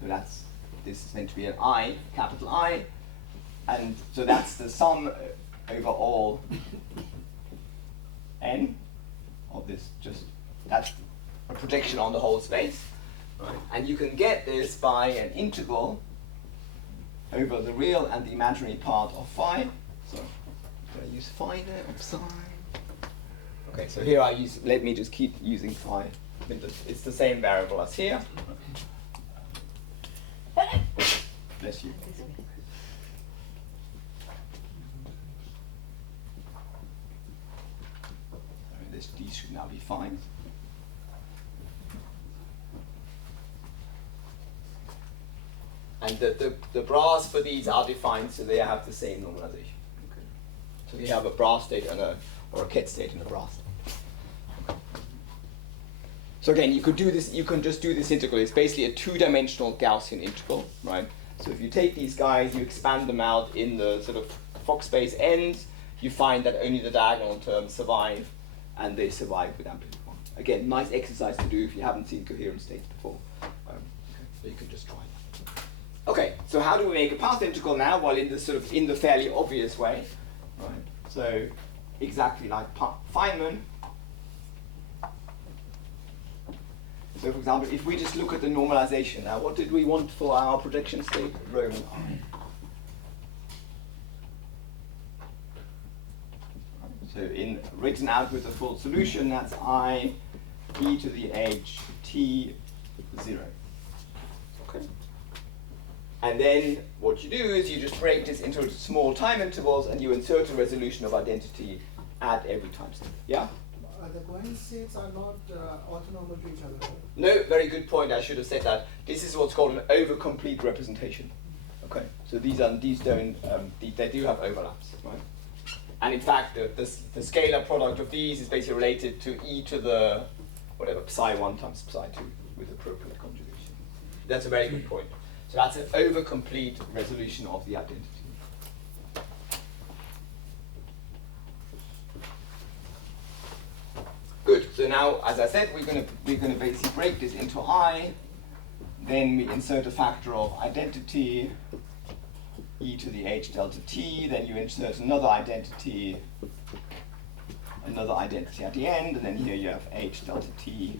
so this is meant to be an I, capital I, and so that's the sum over all n of this, that's a projection on the whole space. Right. And you can get this by an integral over the real and the imaginary part of phi. So did I use phi there or psi? Okay, so here let me just keep using phi. It's the same variable as here. Bless you. These should now be fine. And the bras for these are defined so they have the same normalization. Okay. So you have a bra state and or a Ket state and a bra state. Okay. So again, you can just do this integral. It's basically a two-dimensional Gaussian integral, right? So if you take these guys, you expand them out in the sort of Fock space ends, you find that only the diagonal terms survive, and they survive with amplitude 1. Again, nice exercise to do if you haven't seen coherent states before. So you can just try that. Okay, so how do we make a path integral now? Well, in the fairly obvious way, right? So exactly like Feynman. So for example, if we just look at the normalization now, what did we want for our projection state? Rho and I. So written out with a full solution, that's I e to the h t 0. Okay. And then what you do is you just break this into small time intervals and you insert a resolution of identity at every time step. Yeah? The coherent states are not orthonormal to each other. No, very good point. I should have said that. This is what's called an over-complete representation. Okay, so these don't they do have overlaps, right? And in fact, the scalar product of these is basically related to e to the whatever psi 1 times psi 2 with appropriate conjugation. That's a very good point. So that's an over-complete resolution of the identity. Good. So now, as I said, we're going to basically break this into I. Then we insert a factor of identity, e to the h delta t. Then you insert another identity at the end, and then here you have h delta t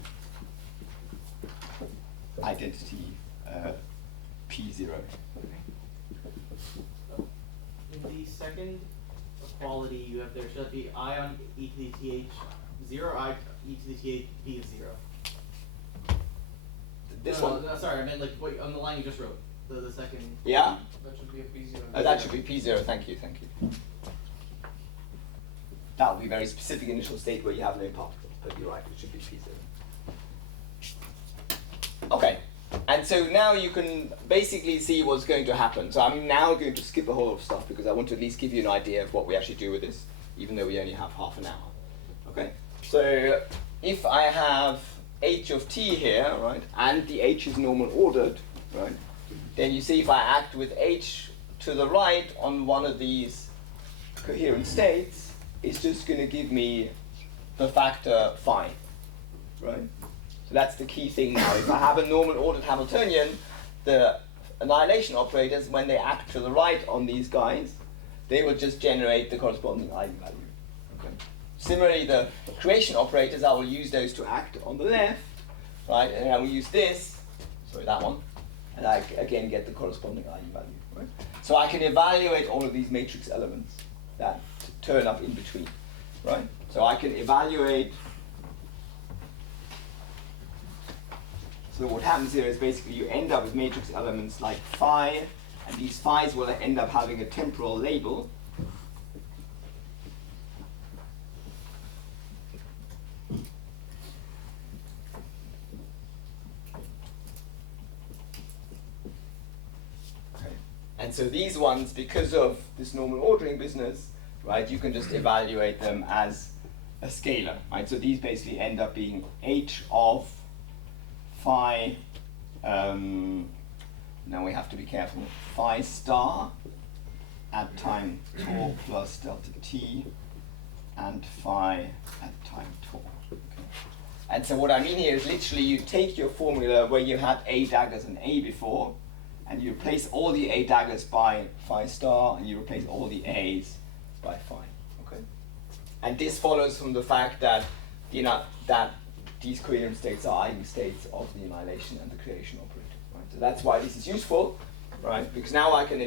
identity p0. In the second equality, you have there should be I on e to the th 0, or I e to the th p is 0. This no, one? No, sorry, I meant like what, on the line you just wrote. The second. Yeah? That should be a P0. That should be P0, thank you. That would be a very specific initial state where you have no particles, but you're right, it should be P0. Okay, and so now you can basically see what's going to happen. So I'm now going to skip a whole lot of stuff because I want to at least give you an idea of what we actually do with this, even though we only have half an hour. Okay, so if I have h of t here, right, and the h is normal ordered, right, then you see if I act with h to the right on one of these coherent states, it's just going to give me the factor phi, right? So that's the key thing now. If I have a normal ordered Hamiltonian, the annihilation operators, when they act to the right on these guys, they will just generate the corresponding eigenvalue. Okay. Similarly, the creation operators, I will use those to act on the left, right? And I will use this, sorry, that one, and I again get the corresponding eigenvalue. Right? So I can evaluate all of these matrix elements that turn up in between, right? So I can evaluate. So what happens here is basically you end up with matrix elements like phi, and these phi's will end up having a temporal label. And so these ones, because of this normal ordering business, right, you can just evaluate them as a scalar, right? So these basically end up being h of phi, now we have to be careful, phi star at time tau plus delta t and phi at time tau. Okay. And so what I mean here is literally you take your formula where you had A daggers and A before, and you replace all the A daggers by phi star, and you replace all the A's by phi. Okay? And this follows from the fact that that these coherent states are eigenstates of the annihilation and the creation operator. Right? So that's why this is useful, right? Because now I can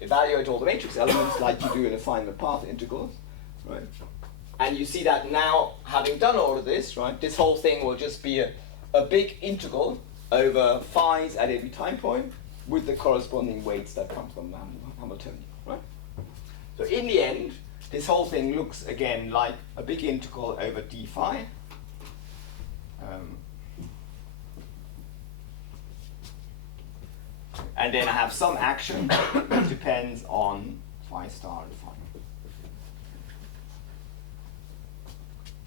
evaluate all the matrix elements like you do in the final path integrals, right? And you see that now, having done all of this, right, this whole thing will just be a big integral over phi's at every time point with the corresponding weights that come from the Hamiltonian, right? So in the end, this whole thing looks again like a big integral over d phi. And then I have some action that depends on phi star and phi.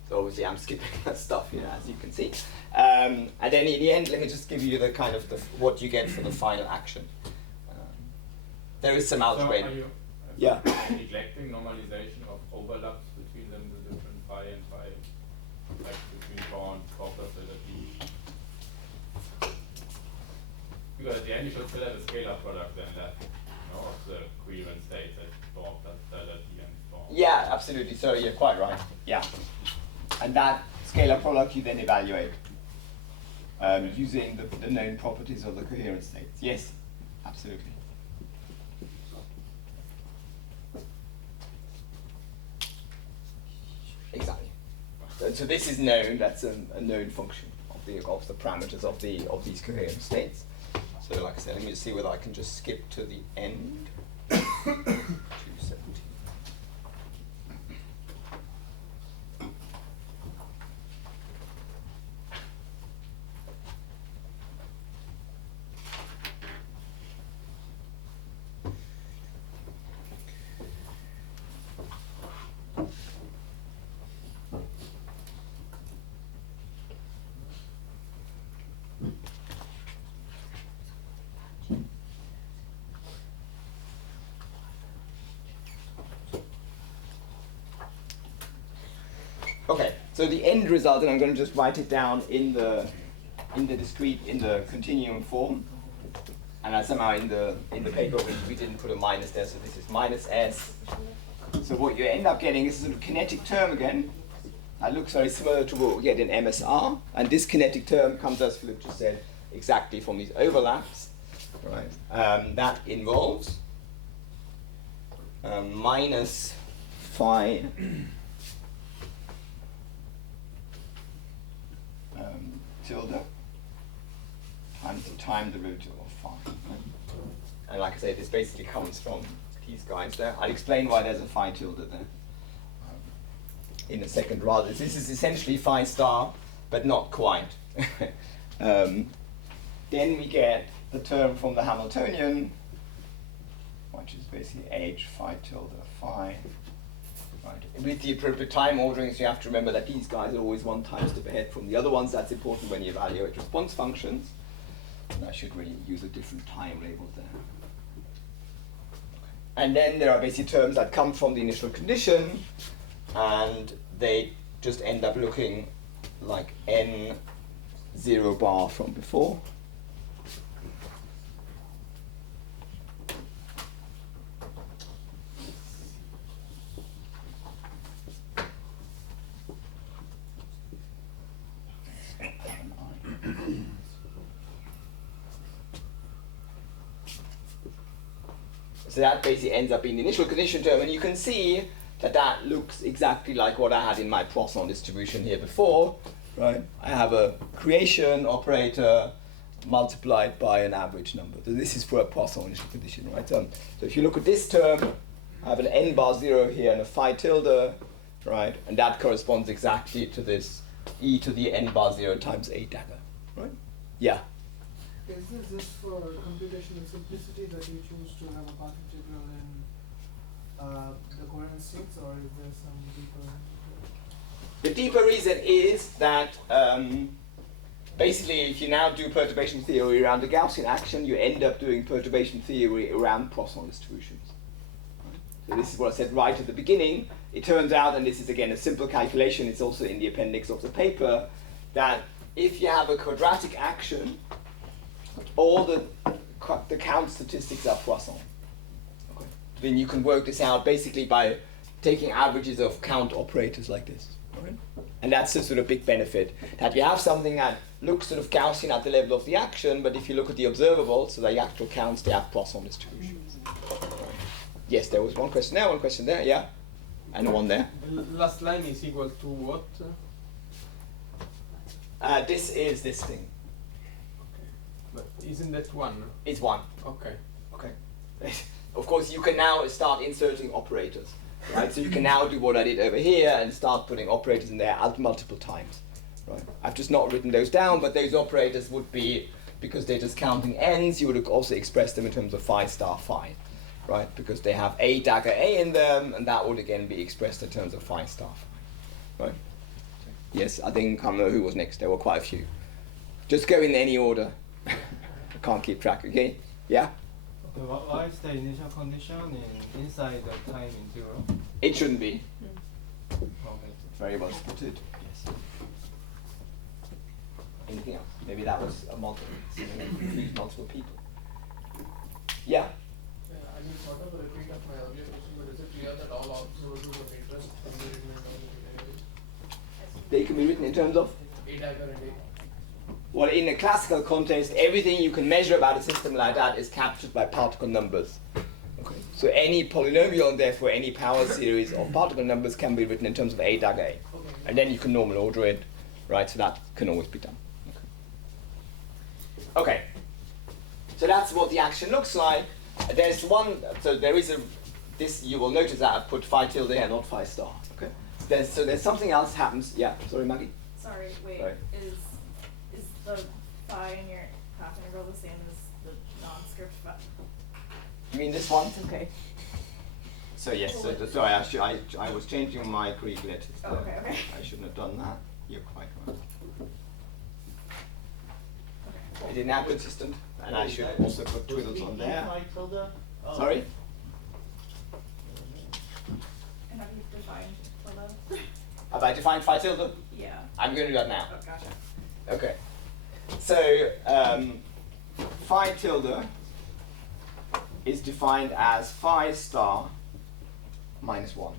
So obviously I'm skipping that stuff here, as you can see. And then in the end, let me just give you the kind of what you get for the final action. There is some algebra. So are you yeah. neglecting normalization of overlaps between them, the different phi and phi, like between tau and tau plus delta t? Because at the end you should still have a scalar product then left, of the coherent states at tau plus delta t and tau. Yeah, absolutely. So you're quite right. Yeah. And that scalar product you then evaluate using the known properties of the coherent states. Yes, absolutely. Exactly. So this is known. That's a known function of the parameters of these coherent states. So like I said, let me just see whether I can just skip to the end. 217. Okay, so the end result, and I'm going to just write it down in the continuum form, and somehow in the paper we didn't put a minus there, so this is minus s. So what you end up getting is a sort of kinetic term again. That looks very similar to what we get in MSR, and this kinetic term comes, as Philip just said, exactly from these overlaps, right? That involves minus phi tilde times the time derivative of phi. Right? And like I say, this basically comes from these guys there. I'll explain why there's a phi tilde there in a second. Rather, this is essentially phi star, but not quite. Then we get the term from the Hamiltonian, which is basically h phi tilde phi. Right. With the appropriate time orderings, you have to remember that these guys are always one time step ahead from the other ones. That's important when you evaluate response functions. And I should really use a different time label there. And then there are basically terms that come from the initial condition, and they just end up looking like n0 bar from before. So that basically ends up being the initial condition term, and you can see that that looks exactly like what I had in my Poisson distribution here before, right? I have a creation operator multiplied by an average number. So this is for a Poisson initial condition, right? So if you look at this term, I have an n bar 0 here and a phi tilde, right? And that corresponds exactly to this e to the n bar 0 times a dagger, right? Yeah. Is this just for computational simplicity that you choose to have a path integral in the coherent states, or is there some deeper? The deeper reason is that basically if you now do perturbation theory around the Gaussian action, you end up doing perturbation theory around Poisson distributions. So this is what I said right at the beginning. It turns out, and this is again a simple calculation, it's also in the appendix of the paper, that if you have a quadratic action, all the count statistics are Poisson. Okay. Then you can work this out basically by taking averages of count operators like this. Okay. And that's the sort of big benefit, that you have something that looks sort of Gaussian at the level of the action, but if you look at the observables, so the actual counts, they have Poisson distributions. Yes, there was one question there, one question there, yeah? And one there. The last line is equal to what? This is this thing. Okay. But isn't that 1? It's 1. Okay. Okay. Of course, you can now start inserting operators, right? So you can now do what I did over here and start putting operators in there at multiple times, right? I've just not written those down, but those operators would be, because they're just counting n's, you would also express them in terms of phi star phi, right? Because they have a dagger a in them, and that would again be expressed in terms of phi star phi, right? Yes, I think I can't remember who was next. There were quite a few. Just go in any order. I can't keep track. Okay? Yeah. Okay. Why is the initial condition inside the time integral? It shouldn't be. Okay. Very well spotted. Yes. Anything else? Maybe that was a multiple people. Yeah. I mean, sort of a repeat of my earlier question, but is it clear that all observables of interest can be written in terms of A? They can be written in terms of? A dagger and A. Well, in a classical context, everything you can measure about a system like that is captured by particle numbers. Okay. So any polynomial and therefore any power series of particle numbers can be written in terms of A dagger A. Okay. And then you can normal order it, right? So that can always be done. Okay. So that's what the action looks like. There's one, so there is a, this, you will notice that I put phi tilde here, not phi star. Okay. So there's something else happens. Yeah, sorry, Maggie. Sorry, wait. Sorry. Is the phi in your path integral the same as the non-script phi? You mean this one? Okay. So yes, sorry, actually I was changing my Greek letters. Oh, okay, okay. I shouldn't have done that. You're quite right. I didn't have consistent, and I should also put twiddles on there. Sorry? And have you defined tilde? Have I defined phi tilde? Yeah. I'm going to do that now. Oh, gotcha. Okay. So phi tilde is defined as phi star minus 1.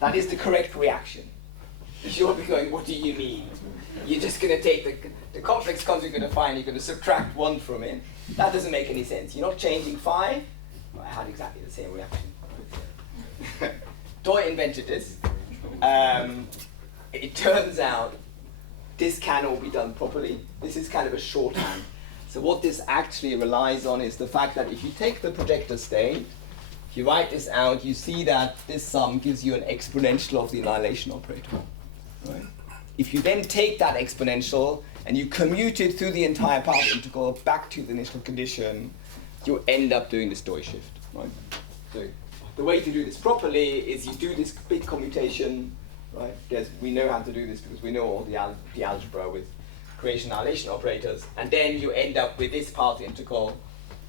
That is the correct reaction. You'll be going, what do you mean? You're just going to take the complex constant you're going to find, you're going to subtract 1 from it. That doesn't make any sense. You're not changing phi. Well, I had exactly the same reaction. Doi invented this. It turns out this can all be done properly. This is kind of a shorthand. So what this actually relies on is the fact that if you take the projector state, if you write this out, you see that this sum gives you an exponential of the annihilation operator. Right? If you then take that exponential and you commute it through the entire path integral back to the initial condition, you end up doing this Doi shift. Right? So the way to do this properly is you do this big commutation. Right? We know how to do this because we know all the algebra with creation annihilation operators, and then you end up with this path integral,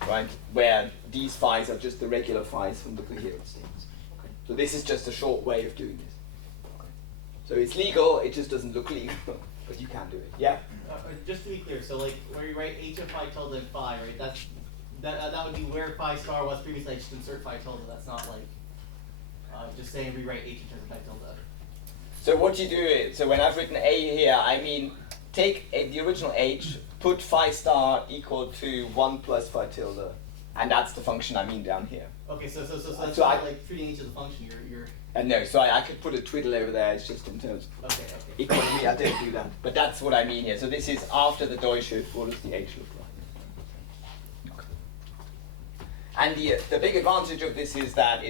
right, where these phi's are just the regular phi's from the coherent states. Okay. So this is just a short way of doing this. Okay. So it's legal, it just doesn't look legal, but you can do it. Yeah? Just to be clear, so like where you write h of phi tilde and phi, right? That would be where phi star was previously. I just insert phi tilde. That's not like just saying rewrite h in terms of phi tilde. So what you do is, so when I've written a here, I mean take the original h, put phi star equal to 1 plus phi tilde, and that's the function I mean down here. Okay, so that's so not like treating each of the function. You're. No, so I could put a twiddle over there. It's just in terms of economy. I don't do that, but that's what I mean here. So this is after the Doi shift. What does the h look like? Okay. And the big advantage of this is that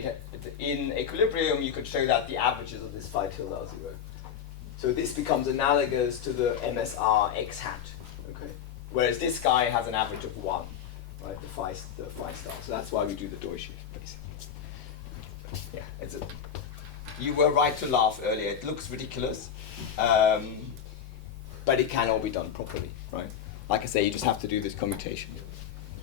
in equilibrium you could show that the averages of this phi tilde are 0. So this becomes analogous to the MSR x hat. Okay? Whereas this guy has an average of 1, right? The phi star. So that's why we do the Doi shift, basically. Yeah, you were right to laugh earlier. It looks ridiculous, but it can all be done properly, right? Like I say, you just have to do this commutation.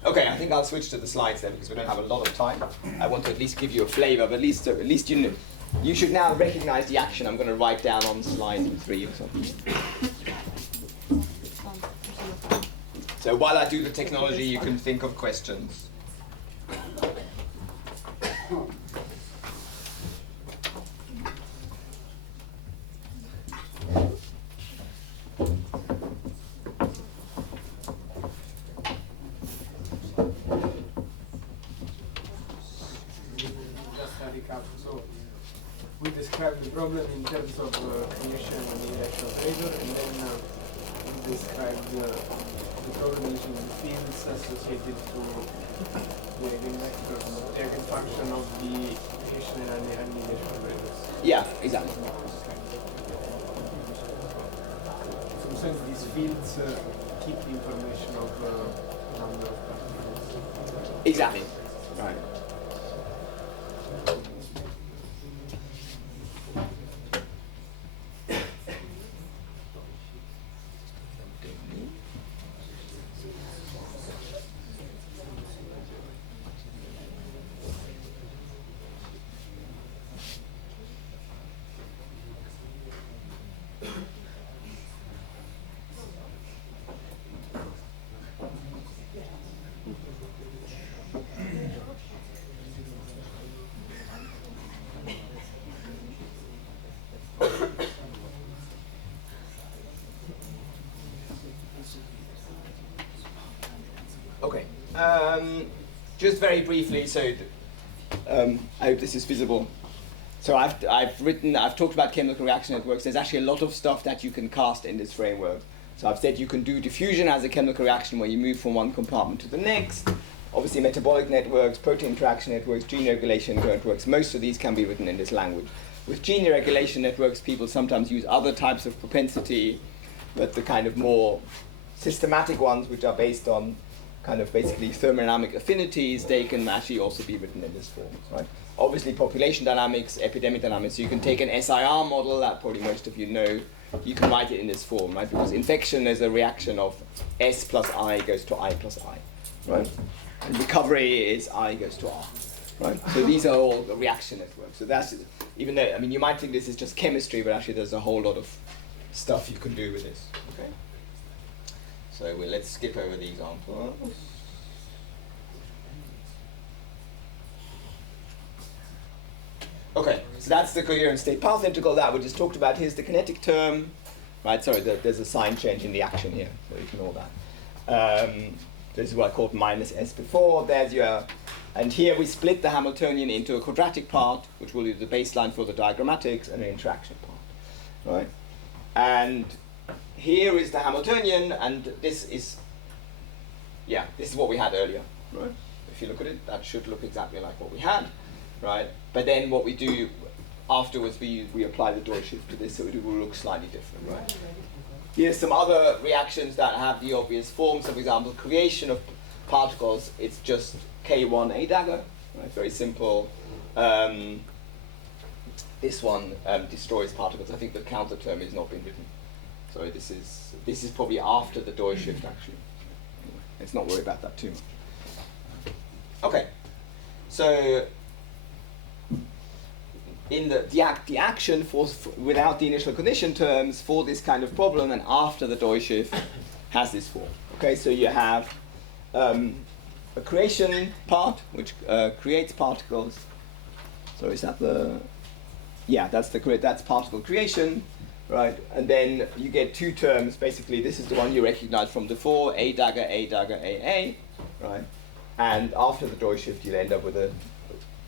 Okay, I think I'll switch to the slides then because we don't have a lot of time. I want to at least give you a flavor, but at least you know. You should now recognize the action I'm going to write down on slide 3 or something. So while I do the technology, you can think of questions. So we described the problem in terms of creation of the electron operator, and then we described the problem using the fields associated to the eigenvector, the eigenfunction of the creation and the annihilation operators. Yeah, exactly. So in a sense, these fields keep the information of number of particles. Exactly. Right. Okay. Just very briefly, so I hope this is visible. So I've talked about chemical reaction networks. There's actually a lot of stuff that you can cast in this framework. So I've said you can do diffusion as a chemical reaction where you move from one compartment to the next. Obviously metabolic networks, protein interaction networks, gene regulation networks, most of these can be written in this language. With gene regulation networks, people sometimes use other types of propensity, but the kind of more systematic ones, which are based on kind of basically thermodynamic affinities, they can actually also be written in this form, right? Obviously population dynamics, epidemic dynamics, so you can take an SIR model that probably most of you know, you can write it in this form, right? Because infection is a reaction of S plus I goes to I plus I, right? And recovery is I goes to R, right? So these are all the reaction networks. So that's, even though, I mean, you might think this is just chemistry, but actually there's a whole lot of stuff you can do with this, okay? So let's skip over the examples. Okay, so that's the coherent state path integral that we just talked about. Here's the kinetic term, right? Sorry, there's a sign change in the action here, so ignore that. This is what I called minus S before. There's your, and here we split the Hamiltonian into a quadratic part, which will be the baseline for the diagrammatics, and an interaction part, right? And here is the Hamiltonian, and this is what we had earlier, right? If you look at it, that should look exactly like what we had, right? But then what we do afterwards, we apply the Doi shift to this, so it will look slightly different, right? Here's some other reactions that have the obvious forms. So for example, creation of particles, it's just K1 A dagger, right? Very simple. This one destroys particles. I think the counter term has not been written. So this is probably after the Doi shift actually. Let's not worry about that too much. Okay, so in the action without the initial condition terms for this kind of problem and after the Doi shift has this form. Okay, so you have a creation part which creates particles. So is that the? Yeah, that's particle creation. Right, and then you get two terms. Basically, this is the one you recognize from before: A dagger, AA, right? And after the Doi shift, you'll end up with a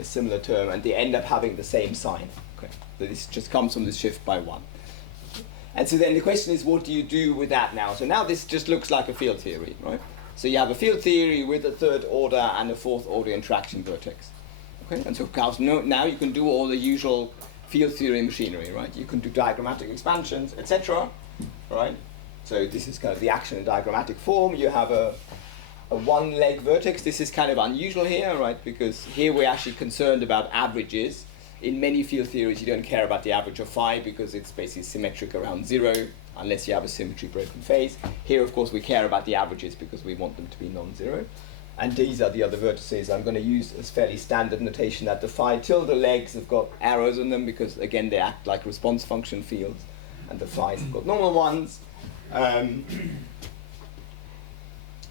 similar term, and they end up having the same sign. Okay, so this just comes from the shift by 1. And so then the question is, what do you do with that now? So now this just looks like a field theory, right? So you have a field theory with a third order and a fourth order interaction vertex. Okay, and so of course now you can do all the usual field theory machinery, right? You can do diagrammatic expansions, etc. Right? So this is kind of the action in diagrammatic form. You have a one-leg vertex. This is kind of unusual here, right? Because here we're actually concerned about averages. In many field theories, you don't care about the average of phi because it's basically symmetric around 0 unless you have a symmetry broken phase. Here, of course, we care about the averages because we want them to be non-zero. And these are the other vertices. I'm going to use as fairly standard notation that the phi tilde legs have got arrows on them because, again, they act like response function fields, and the phi's have got normal ones. And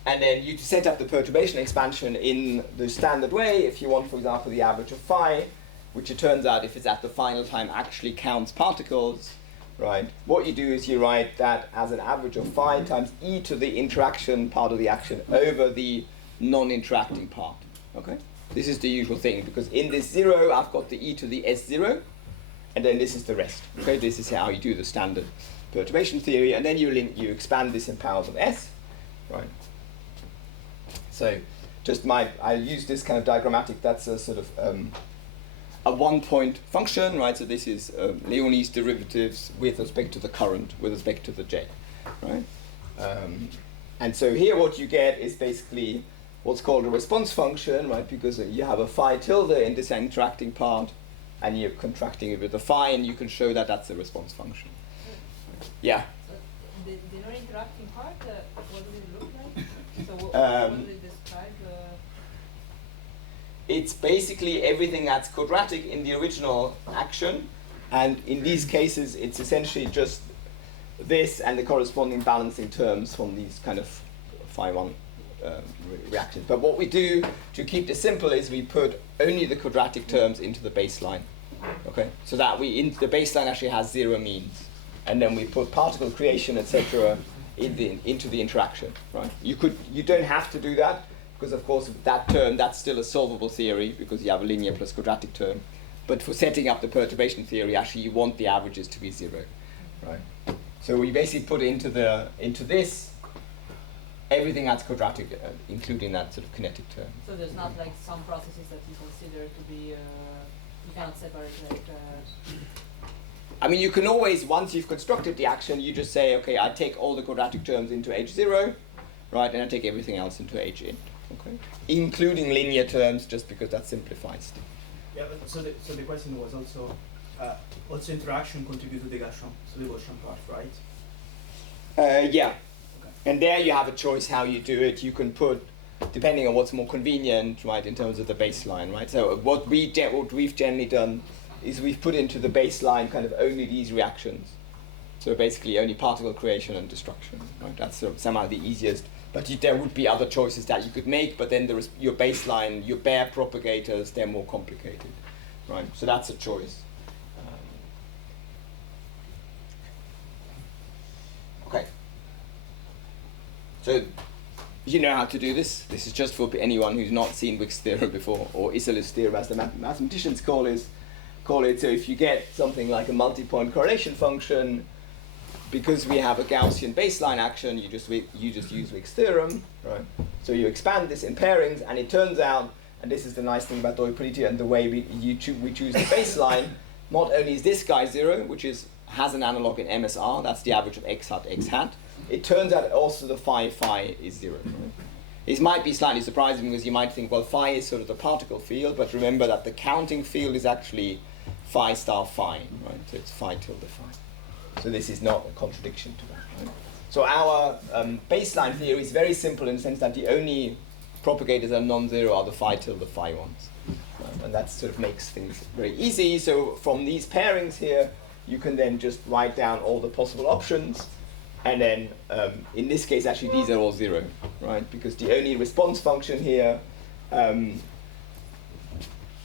then you set up the perturbation expansion in the standard way. If you want, for example, the average of phi, which it turns out if it's at the final time actually counts particles, right? What you do is you write that as an average of phi times e to the interaction part of the action over the non-interacting part, okay? This is the usual thing, because in this 0, I've got the e to the s0, and then this is the rest, okay? This is how you do the standard perturbation theory, and then you expand this in powers of s, right? So just I use this kind of diagrammatic, that's a sort of a one-point function, right? So this is Leonese derivatives with respect to the current, with respect to the j, right? And so here what you get is basically what's called a response function, right? Because you have a phi tilde in this interacting part, and you're contracting it with a phi, and you can show that that's a response function. Yeah? So the non-interacting part, what does it look like? So what does it describe? It's basically everything that's quadratic in the original action, and in these cases it's essentially just this and the corresponding balancing terms from these kind of phi 1 reactions. But what we do to keep this simple is we put only the quadratic terms into the baseline, okay? So that the baseline actually has 0 means, and then we put particle creation, etc. into the interaction, right? You don't have to do that, because of course that term, that's still a solvable theory because you have a linear plus quadratic term. But for setting up the perturbation theory, actually you want the averages to be 0, right? So we basically put into this everything that's quadratic, including that sort of kinetic term. So there's not like some processes that you consider to be, you cannot separate like... I mean, you can always, once you've constructed the action, you just say, okay, I take all the quadratic terms into H0, right, and I take everything else into H in, okay? Including linear terms, just because that simplifies things. Yeah, but so the question was also interaction contribute to the Gaussian part, right? Yeah. Okay. And there you have a choice how you do it. You can put, depending on what's more convenient, right, in terms of the baseline, right? So what we've generally done is we've put into the baseline kind of only these reactions. So basically only particle creation and destruction, right? That's sort of somehow the easiest. But there would be other choices that you could make, but then there is your baseline, your bare propagators, they're more complicated, right? So that's a choice. Okay. So you know how to do this. This is just for anyone who's not seen Wick's theorem before, or Isolus theorem as the mathematicians call it. So if you get something like a multi-point correlation function, because we have a Gaussian baseline action, you just use Wick's theorem, right? So you expand this in pairings, and it turns out, and this is the nice thing about Doppelity and the way we choose the baseline, not only is this guy 0, which has an analog in MSR, that's the average of x hat, it turns out also the phi is 0. Right? This might be slightly surprising because you might think, well, phi is sort of the particle field, but remember that the counting field is actually phi star phi, right? So it's phi tilde phi. So this is not a contradiction to that, right? So our baseline theory is very simple in the sense that the only propagators that are non-zero are the phi tilde phi ones. Right? And that sort of makes things very easy. So from these pairings here, you can then just write down all the possible options. And then, in this case, actually, these are all 0, right? Because the only response function here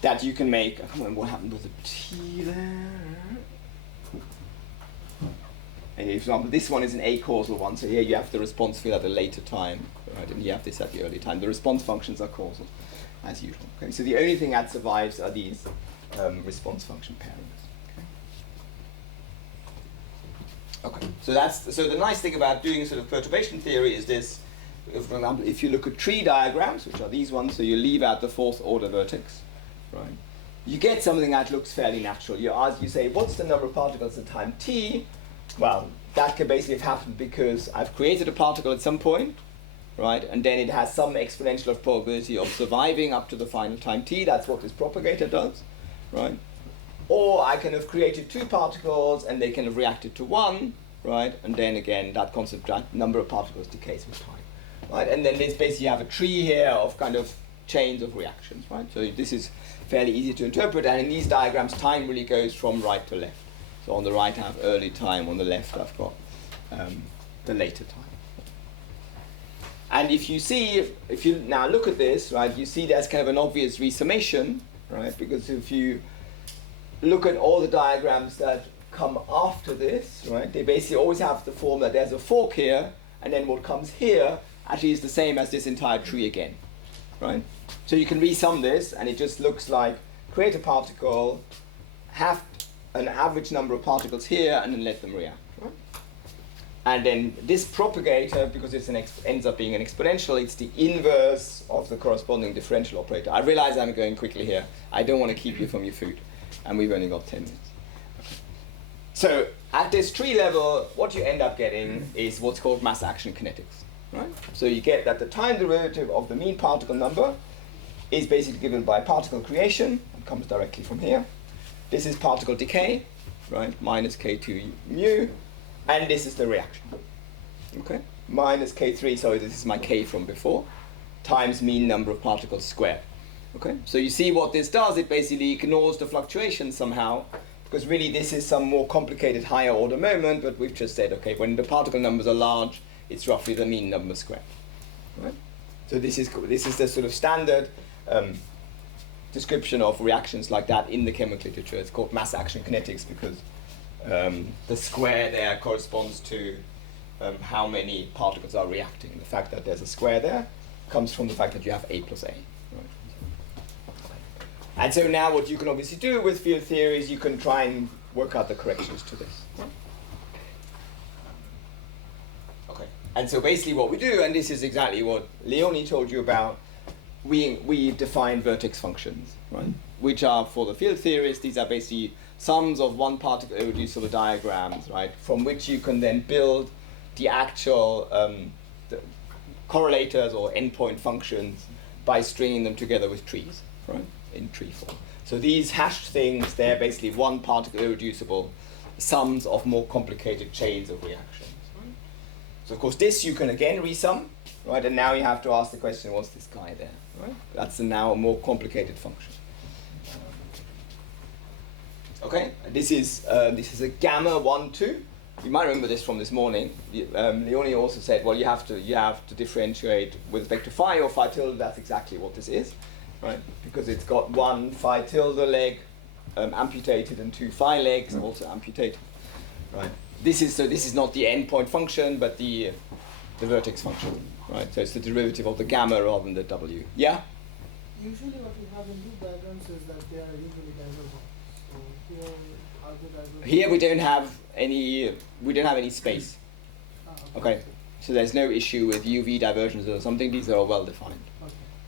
that you can make, I can't remember what happened with the t there. And for example, this one is an acausal one, so here you have the response field at a later time, right? And you have this at the early time. The response functions are causal, as usual. Okay? So the only thing that survives are these response function pairings. Okay, so the nice thing about doing sort of perturbation theory is this, For example, if you look at tree diagrams, which are these ones, so you leave out the fourth order vertex, right? You get something that looks fairly natural. You say, what's the number of particles at time t? Well, that could basically have happened because I've created a particle at some point, right? And then it has some exponential of probability of surviving up to the final time t. That's what this propagator does, right? Or I can have created two particles and they can have reacted to one, right? And then again, that constant number of particles decays with time, right? And then there's basically you have a tree here of kind of chains of reactions, right? So this is fairly easy to interpret, and in these diagrams, time really goes from right to left. So on the right, I have early time. On the left, I've got the later time. And if you now look at this, right, you see there's kind of an obvious resummation, right? Because if you look at all the diagrams that come after this, right, they basically always have the form that there's a fork here, and then what comes here actually is the same as this entire tree again, right? So you can resum this, and it just looks like create a particle, have an average number of particles here, and then let them react, right? And then this propagator, because it's ends up being an exponential, it's the inverse of the corresponding differential operator. I realize I'm going quickly here. I don't want to keep you from your food, and we've only got 10 minutes. Okay. So at this tree level, what you end up getting is what's called mass action kinetics, right? So you get that the time derivative of the mean particle number is basically given by particle creation. It comes directly from here. This is particle decay, right? Minus K2 mu. And this is the reaction. Okay? Minus K3, sorry, this is my K from before, times mean number of particles squared. Okay? So you see what this does, it basically ignores the fluctuation somehow, because really this is some more complicated higher order moment, but we've just said, okay, when the particle numbers are large, it's roughly the mean number squared. Right? So this is the sort of standard description of reactions like that in the chemical literature. It's called mass action kinetics because the square there corresponds to how many particles are reacting. The fact that there's a square there comes from the fact that you have A plus A. Right? And so now what you can obviously do with field theory is you can try and work out the corrections to this. Okay. And so basically what we do, and this is exactly what Leonie told you about, we define vertex functions, right? Which are, for the field theorists, these are basically sums of one particle irreducible diagrams, right? From which you can then build the actual the correlators or endpoint functions by stringing them together with trees, right? In tree form. So these hashed things, they're basically one particle irreducible sums of more complicated chains of reactions. Right? So of course this you can again resum, right? And now you have to ask the question, what's this guy there? Right? That's now a more complicated function. Okay, this is a gamma 1, 2. You might remember this from this morning. Leonie also said, well, you have to differentiate with respect to phi or phi tilde. That's exactly what this is, right? Because it's got one phi tilde leg amputated and two phi legs also amputated, right? This is not the endpoint function, but the vertex function, right? So it's the derivative of the gamma rather than the w. Yeah. Usually, what we have in these diagrams is that they are usually divergent. Here we don't have any space. Okay, so there's no issue with UV divergence or something. These are all well defined.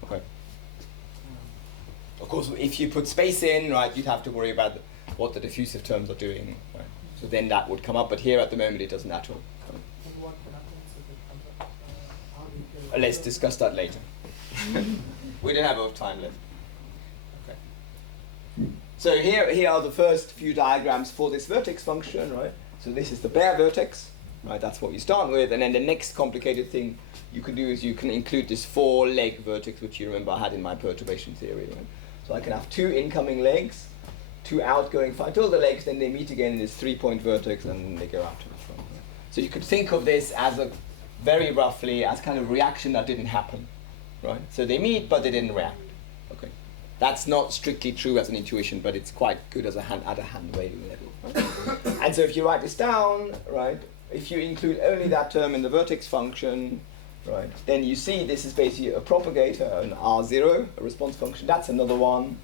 Okay. Of course, if you put space in, right, you'd have to worry about what the diffusive terms are doing. Right? So then that would come up, but here at the moment it doesn't at all. What happens if it comes up? Let's discuss that later. We don't have enough time left. Okay. So here are the first few diagrams for this vertex function, right? So this is the bare vertex, right? That's what you start with, and then the next complicated thing you can do is you can include this 4-leg vertex, which you remember I had in my perturbation theory, right? So I can have 2 incoming legs, 2 outgoing phi tilde legs, then they meet again in this 3-point vertex, and then they go out to the front. Right? So you could think of this as very roughly as kind of reaction that didn't happen, right? So they meet, but they didn't react. Okay. That's not strictly true as an intuition, but it's quite good as at a hand waving level. Right? And so if you write this down, right, if you include only that term in the vertex function, right, then you see this is basically a propagator, an R0, a response function. That's another one,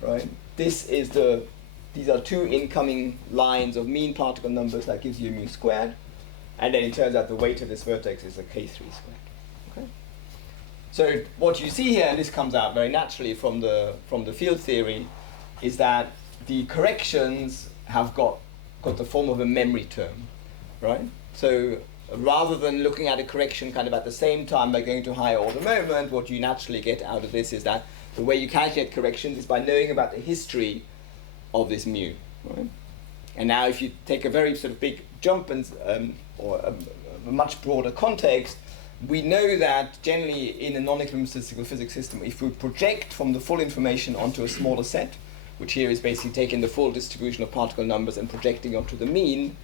right? These are 2 incoming lines of mean particle numbers that gives you mu squared, and then it turns out the weight of this vertex is a K3 squared. Okay. So what you see here, and this comes out very naturally from the field theory, is that the corrections have got the form of a memory term, right? So rather than looking at a correction kind of at the same time by going to higher order moment, what you naturally get out of this is that the way you calculate corrections is by knowing about the history of this mu, right? And now if you take a very sort of big jump and or a much broader context, we know that generally in a non-equilibrium statistical physics system, if we project from the full information onto a smaller set, which here is basically taking the full distribution of particle numbers and projecting onto the mean,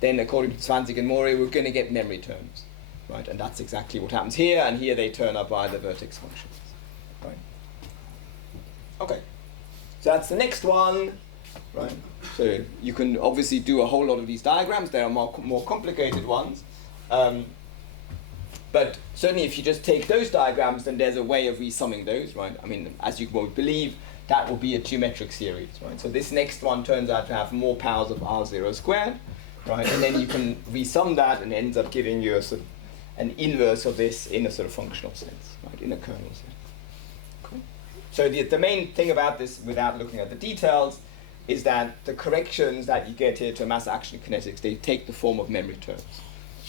then according to Zwanzig and Mori, we're going to get memory terms, right? And that's exactly what happens here, and here they turn up by the vertex functions, right? Okay, so that's the next one, right? So you can obviously do a whole lot of these diagrams. There are more complicated ones. But certainly if you just take those diagrams, then there's a way of resumming those, right? I mean, as you will believe, that will be a geometric series, right? So this next one turns out to have more powers of R0 squared, right? And then you can resum that and it ends up giving you a sort of an inverse of this in a sort of functional sense, right? In a kernel sense. Cool. So the main thing about this, without looking at the details, is that the corrections that you get here to mass action kinetics, they take the form of memory terms,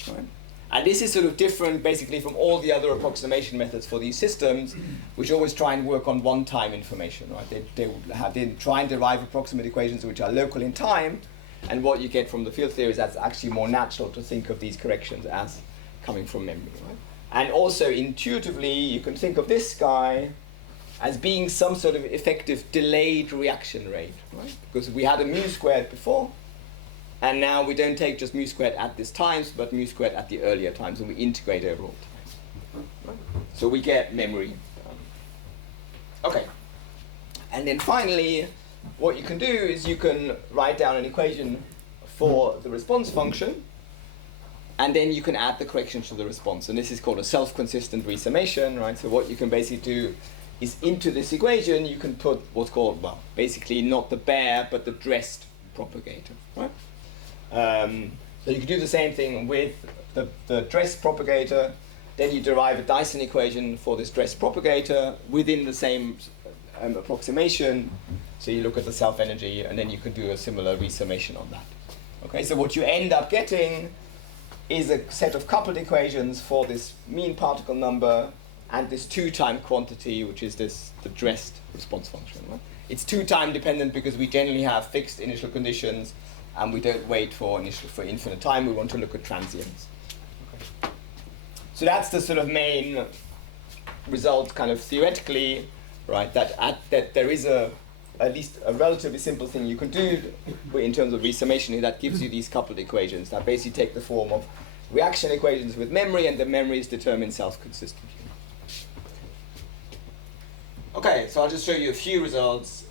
right? And this is sort of different basically from all the other approximation methods for these systems, which always try and work on one-time information, right? They try and derive approximate equations which are local in time, and what you get from the field theory is that's actually more natural to think of these corrections as coming from memory, right? And also intuitively, you can think of this guy as being some sort of effective delayed reaction rate, right? Because we had a mu squared before, and now we don't take just mu squared at this times, but mu squared at the earlier times, and we integrate over all times. Right? So we get memory. Okay. And then finally, what you can do is you can write down an equation for the response function, and then you can add the corrections to the response. And this is called a self-consistent resummation, right? So what you can basically do is into this equation, you can put what's called, well, basically not the bare, but the dressed propagator, right? So you can do the same thing with the dressed propagator. Then you derive a Dyson equation for this dressed propagator within the same approximation. So you look at the self-energy, and then you can do a similar resummation on that. Okay, so what you end up getting is a set of coupled equations for this mean particle number and this two-time quantity, which is the dressed response function. Right? It's two-time dependent because we generally have fixed initial conditions, and we don't wait for infinite time. We want to look at transients. Okay. So that's the sort of main result, kind of theoretically, right? That there is at least a relatively simple thing you can do in terms of resummation that gives you these coupled equations that basically take the form of reaction equations with memory, and the memory is determined self-consistently. Okay, so I'll just show you a few results.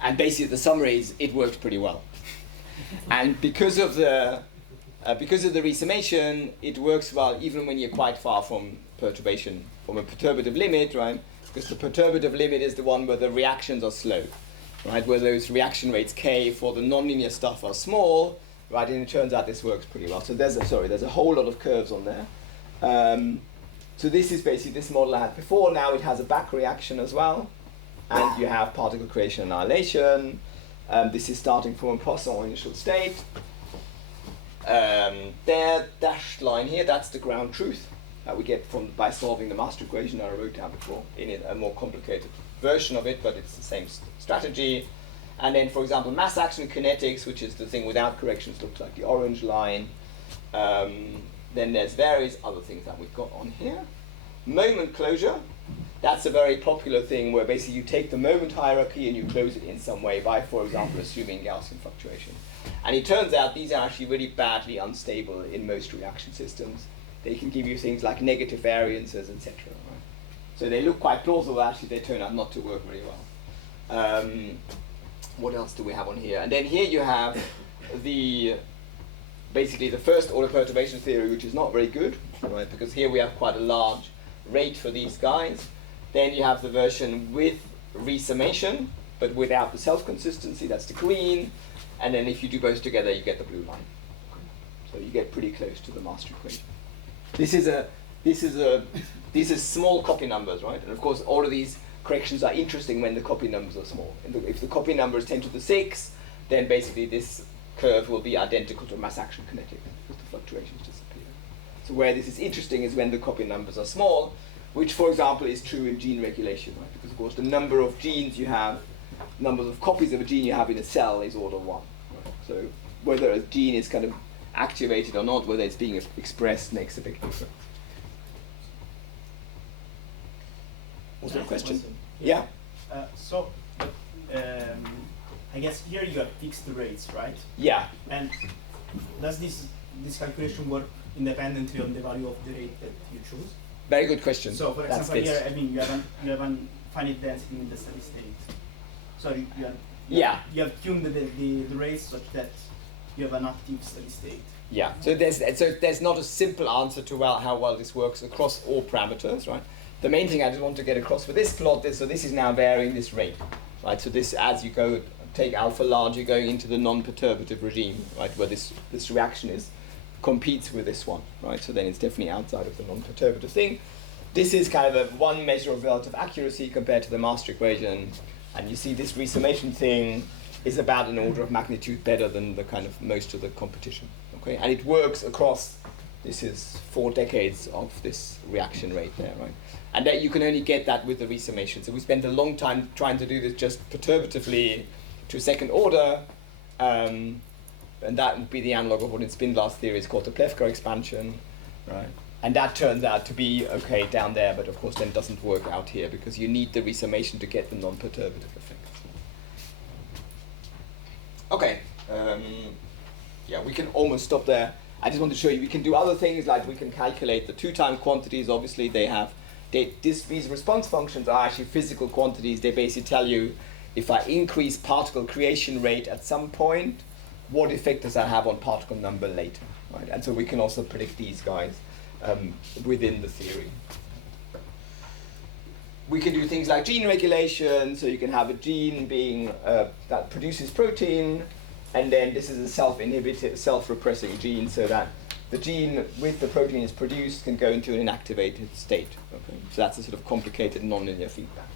And basically the summary is it works pretty well. And because of the resummation, it works well even when you're quite far from perturbation, from a perturbative limit, right? Because the perturbative limit is the one where the reactions are slow, right? Where those reaction rates K for the nonlinear stuff are small, right? And it turns out this works pretty well. So there's a whole lot of curves on there. So this is basically this model I had before. Now it has a back reaction as well. And you have particle creation annihilation. This is starting from a Poisson initial state. Their dashed line here, that's the ground truth that we get by solving the master equation I wrote down before in a more complicated version of it, but it's the same strategy. And then, for example, mass action kinetics, which is the thing without corrections, looks like the orange line. Then there's various other things that we've got on here. Moment closure. That's a very popular thing where basically you take the moment hierarchy and you close it in some way by, for example, assuming Gaussian fluctuation. And it turns out these are actually really badly unstable in most reaction systems. They can give you things like negative variances, etc. Right? So they look quite plausible, actually they turn out not to work very well. What else do we have on here? And then here you have basically the first order perturbation theory, which is not very good, right? Because here we have quite a large rate for these guys. Then you have the version with resummation, but without the self-consistency, that's the green. And then if you do both together, you get the blue line. Okay. So you get pretty close to the master equation. This is this is small copy numbers, right? And of course, all of these corrections are interesting when the copy numbers are small. If the copy number is 10 to the 6, then basically this curve will be identical to mass action kinetic, because the fluctuations disappear. So where this is interesting is when the copy numbers are small, which, for example, is true in gene regulation, right? Because, of course, the number of genes you have, numbers of copies of a gene you have in a cell is order 1. Right? So whether a gene is kind of activated or not, whether it's being expressed, makes a big difference. Was there a question? Yeah. I guess here you have fixed rates, right? Yeah. And does this calculation work independently on the value of the rate that you choose? Very good question. So, for example, here, I mean, you have an finite density in the steady state. So you have tuned the rates such that you have an active steady state. Yeah. So there's not a simple answer to how well this works across all parameters, right? The main thing I just want to get across with this plot is, so this is now varying this rate, right? So this, as you go, take alpha large, you're going into the non-perturbative regime, right? Where this reaction competes with this one, right? So then it's definitely outside of the non-perturbative thing. This is kind of one measure of relative accuracy compared to the master equation. And you see this resummation thing is about an order of magnitude better than the kind of most of the competition, okay? And it works across, this is 4 decades of this reaction rate there, right? And that you can only get that with the resummation. So we spent a long time trying to do this just perturbatively to second order, and that would be the analog of what in spin glass theory is called the Plevko expansion, right? And that turns out to be okay down there, but of course then doesn't work out here because you need the resummation to get the non-perturbative effect. Okay, yeah, we can almost stop there. I just want to show you we can do other things, like we can calculate the 2-time quantities. Obviously these response functions are actually physical quantities. They basically tell you if I increase particle creation rate at some point, what effect does that have on particle number later, right? And so we can also predict these guys within the theory. We can do things like gene regulation, so you can have a gene being that produces protein, and then this is a self-inhibited, self-repressing gene, so that the gene with the protein is produced can go into an inactivated state. Okay? So that's a sort of complicated nonlinear feedback.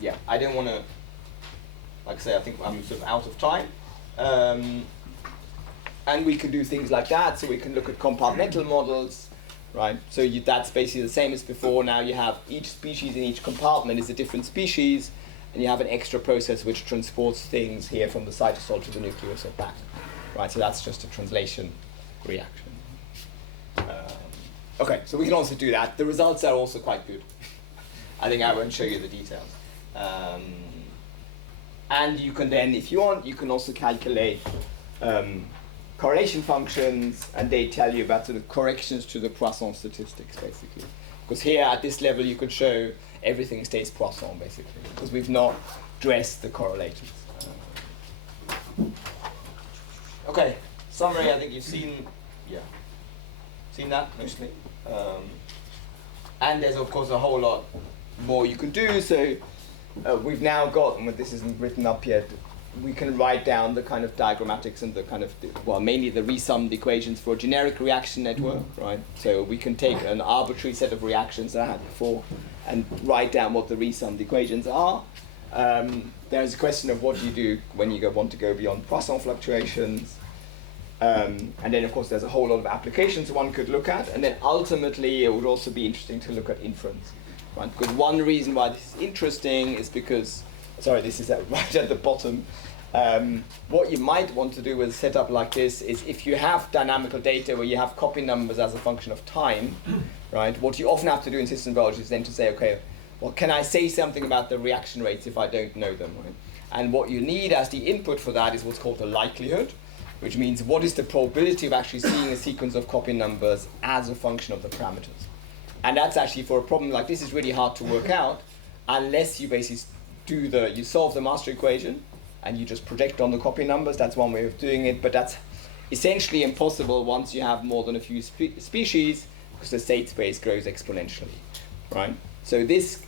Yeah, I don't want to, like I say, I think I'm sort of out of time. And we can do things like that, so we can look at compartmental models, right? So that's basically the same as before. Now you have each species in each compartment is a different species, and you have an extra process which transports things here from the cytosol to the nucleus or back, right? So that's just a translation reaction. Okay, so we can also do that. The results are also quite good. I think I won't show you the details. And you can then, if you want, you can also calculate correlation functions, and they tell you about sort of corrections to the Poisson statistics, basically. Because here at this level you could show everything stays Poisson, basically, because we've not dressed the correlators. Okay, summary, I think you've seen that mostly. And there's of course a whole lot more you can do. So we've now got, and this isn't written up yet, we can write down the kind of diagrammatics and the kind of, mainly the resummed equations for a generic reaction network, right? So we can take an arbitrary set of reactions that I had before and write down what the resummed equations are. There's a question of what do you do when you want to go beyond Poisson fluctuations. And then of course there's a whole lot of applications one could look at, and then ultimately it would also be interesting to look at inference, right? Because one reason why this is interesting is because, sorry, this is right at the bottom. What you might want to do with a setup like this is if you have dynamical data where you have copy numbers as a function of time, right? What you often have to do in system biology is then to say, okay, well, can I say something about the reaction rates if I don't know them, right? And what you need as the input for that is what's called the likelihood, which means what is the probability of actually seeing a sequence of copy numbers as a function of the parameters. And that's actually, for a problem like this, is really hard to work out unless you basically you solve the master equation and you just project on the copy numbers. That's one way of doing it, but that's essentially impossible once you have more than a few species, because the state space grows exponentially, right? So this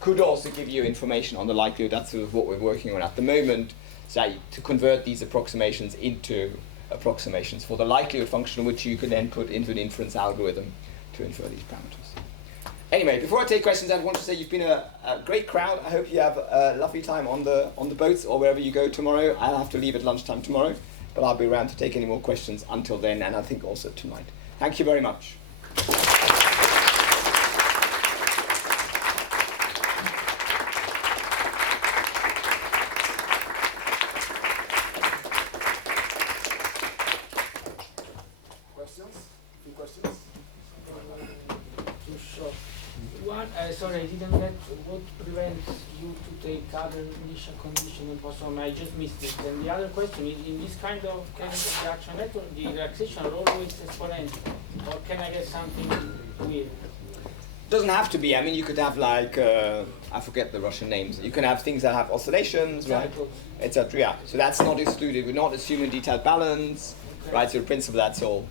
could also give you information on the likelihood. That's sort of what we're working on at the moment, so to convert these approximations into approximations for the likelihood function, which you can then put into an inference algorithm to infer these parameters. Anyway, before I take questions, I want to say you've been a great crowd. I hope you have a lovely time on the boats or wherever you go tomorrow. I'll have to leave at lunchtime tomorrow, but I'll be around to take any more questions until then, and I think also tonight. Thank you very much. Sorry, I didn't get what prevents you to take other initial condition and post-on. I just missed it. And the other question is, in this kind of reaction network, the relaxation are always exponential, or can I get something weird? Doesn't have to be. I mean, you could have like I forget the Russian names. You can have things that have oscillations, right? Etc. Yeah. So that's not excluded. We're not assuming detailed balance, right? So in principle, that's all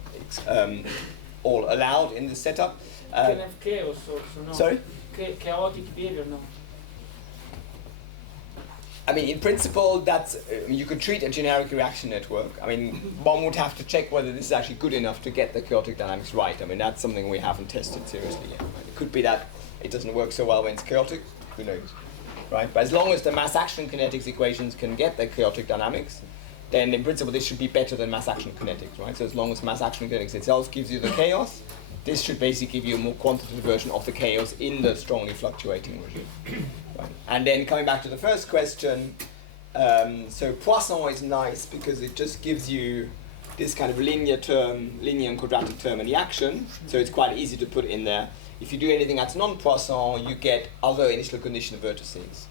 allowed in the setup. You can have chaos also, no? Sorry? Chaotic behavior, no? I mean, in principle, that's you could treat a generic reaction network. I mean, one would have to check whether this is actually good enough to get the chaotic dynamics right. I mean, that's something we haven't tested seriously yet. Right? It could be that it doesn't work so well when it's chaotic. Who knows, right? But as long as the mass action kinetics equations can get the chaotic dynamics, then in principle this should be better than mass action kinetics, right? So as long as mass action kinetics itself gives you the chaos, this should basically give you a more quantitative version of the chaos in the strongly fluctuating regime. Right. And then coming back to the first question, so Poisson is nice because it just gives you this kind of linear and quadratic term in the action, so it's quite easy to put in there. If you do anything that's non-Poisson, you get other initial condition vertices.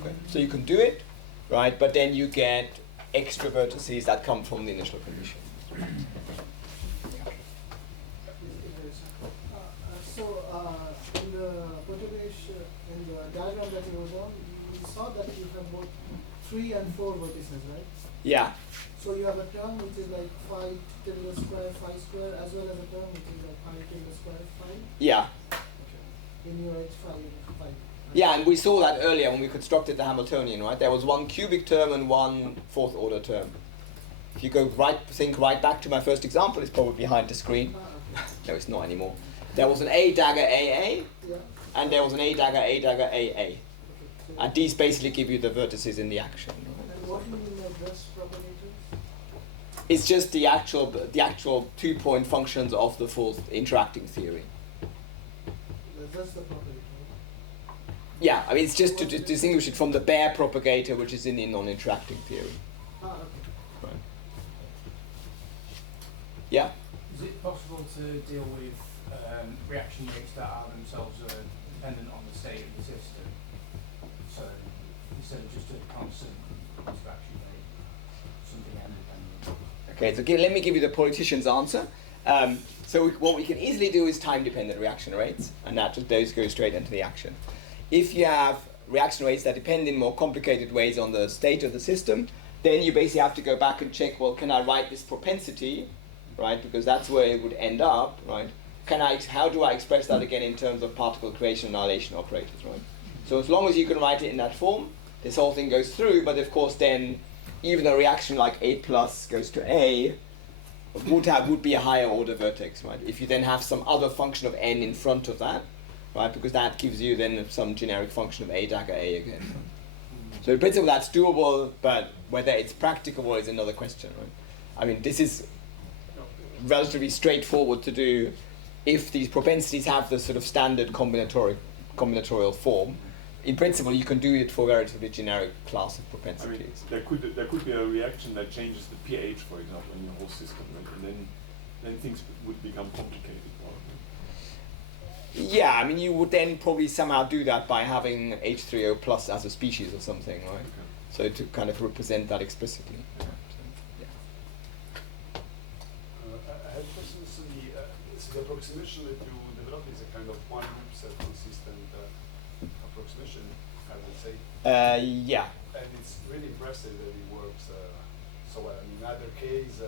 Okay. So you can do it, right? But then you get extra vertices that come from the initial condition. In the perturbation, in the diagram that you were on, you saw that you have both 3 and 4 vertices, right? Yeah. So you have a term which is like phi tilde square, phi square, as well as a term which is like phi tilde square, phi. Yeah. Okay. In your phi. Yeah, and we saw that earlier when we constructed the Hamiltonian, right? There was one cubic term and one fourth order term. If you go think right back to my first example, it's probably behind the screen. No, it's not anymore. There was an A dagger AA, and there was an A dagger AA. And these basically give you the vertices in the action. And what do you mean by Best propagators? It's just the actual 2-point functions of the fourth interacting theory. That's the propagator. Yeah, I mean it's just to distinguish it from the bare propagator, which is in the non-interacting theory. Okay. Right. Yeah. Is it possible to deal with reaction rates that are themselves dependent on the state of the system? So instead of just a constant reaction rate, something independent. Okay, so let me give you the politician's answer. So what we can easily do is time-dependent reaction rates, and those go straight into the action. If you have reaction rates that depend in more complicated ways on the state of the system, then you basically have to go back and check, well, can I write this propensity, right? Because that's where it would end up, right? How do I express that again in terms of particle creation and annihilation operators, right? So as long as you can write it in that form, this whole thing goes through, but of course then even a reaction like A plus goes to A would be a higher order vertex, right? If you then have some other function of n in front of that, right? Because that gives you then some generic function of A dagger A again. Right? So in principle that's doable, but whether it's practicable is another question, right? I mean, this is relatively straightforward to do if these propensities have the sort of standard combinatorial form. In principle, you can do it for a relatively generic class of propensities. I mean, there could be a reaction that changes the pH, for example, in your whole system, right? And then things would become complicated. Yeah, I mean, you would then probably somehow do that by having H3O plus as a species or something, right? Okay. So to kind of represent that explicitly. I have questions. The approximation that you developed is a kind of one group set consistent approximation, I would say. Yeah. And it's really impressive that it works so well. I mean, in either case,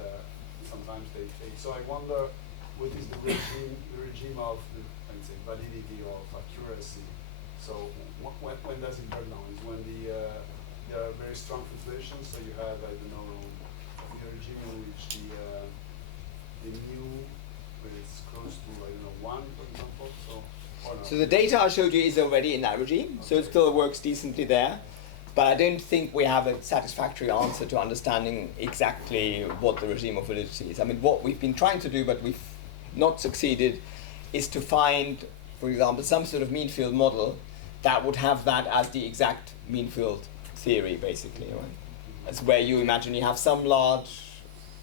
sometimes they fade. So I wonder, what is the regime of, let's say, validity of accuracy? So when does it burn down? Is when there are very strong fluctuations, so you have, I don't know, regime in which the mu is close to, I don't know, 1, for example? Or not? So the data I showed you is already in that regime, so it still works decently there. But I don't think we have a satisfactory answer to understanding exactly what the regime of validity is. I mean, what we've been trying to do, but we've not succeeded, is to find, for example, some sort of mean field model that would have that as the exact mean field theory, basically. Right? That's where you imagine you have some large,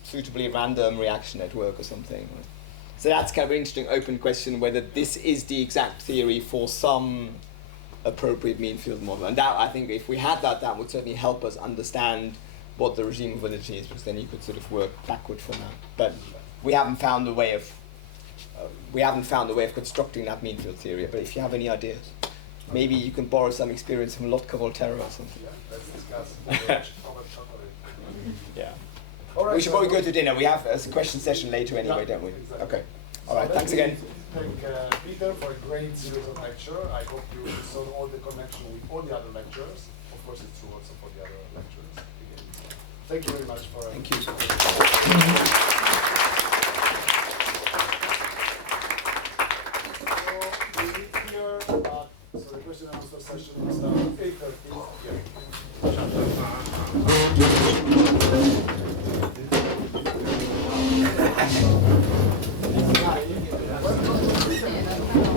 suitably random reaction network or something. Right? So that's kind of an interesting open question, whether this is the exact theory for some appropriate mean field model. And that, I think, if we had that, that would certainly help us understand what the regime of validity is, because then you could sort of work backward from that. But we haven't found a way of constructing that mean field theory. But if you have any ideas, maybe you can borrow some experience from Lotka Volterra or something. Yeah, let's discuss over chocolate. Yeah. All right, We should so probably go to dinner. We have a question session later anyway, Yeah, don't we? exactly. Okay. So All right. let Thanks me again. Thank Peter for a great series of lecture. I hope you saw all the connection with all the other lectures. Of course, it's true also for the other lectures. Again, so thank you very much for. Thank you. So we meet here. So the question and answer session will start at 8:30 here.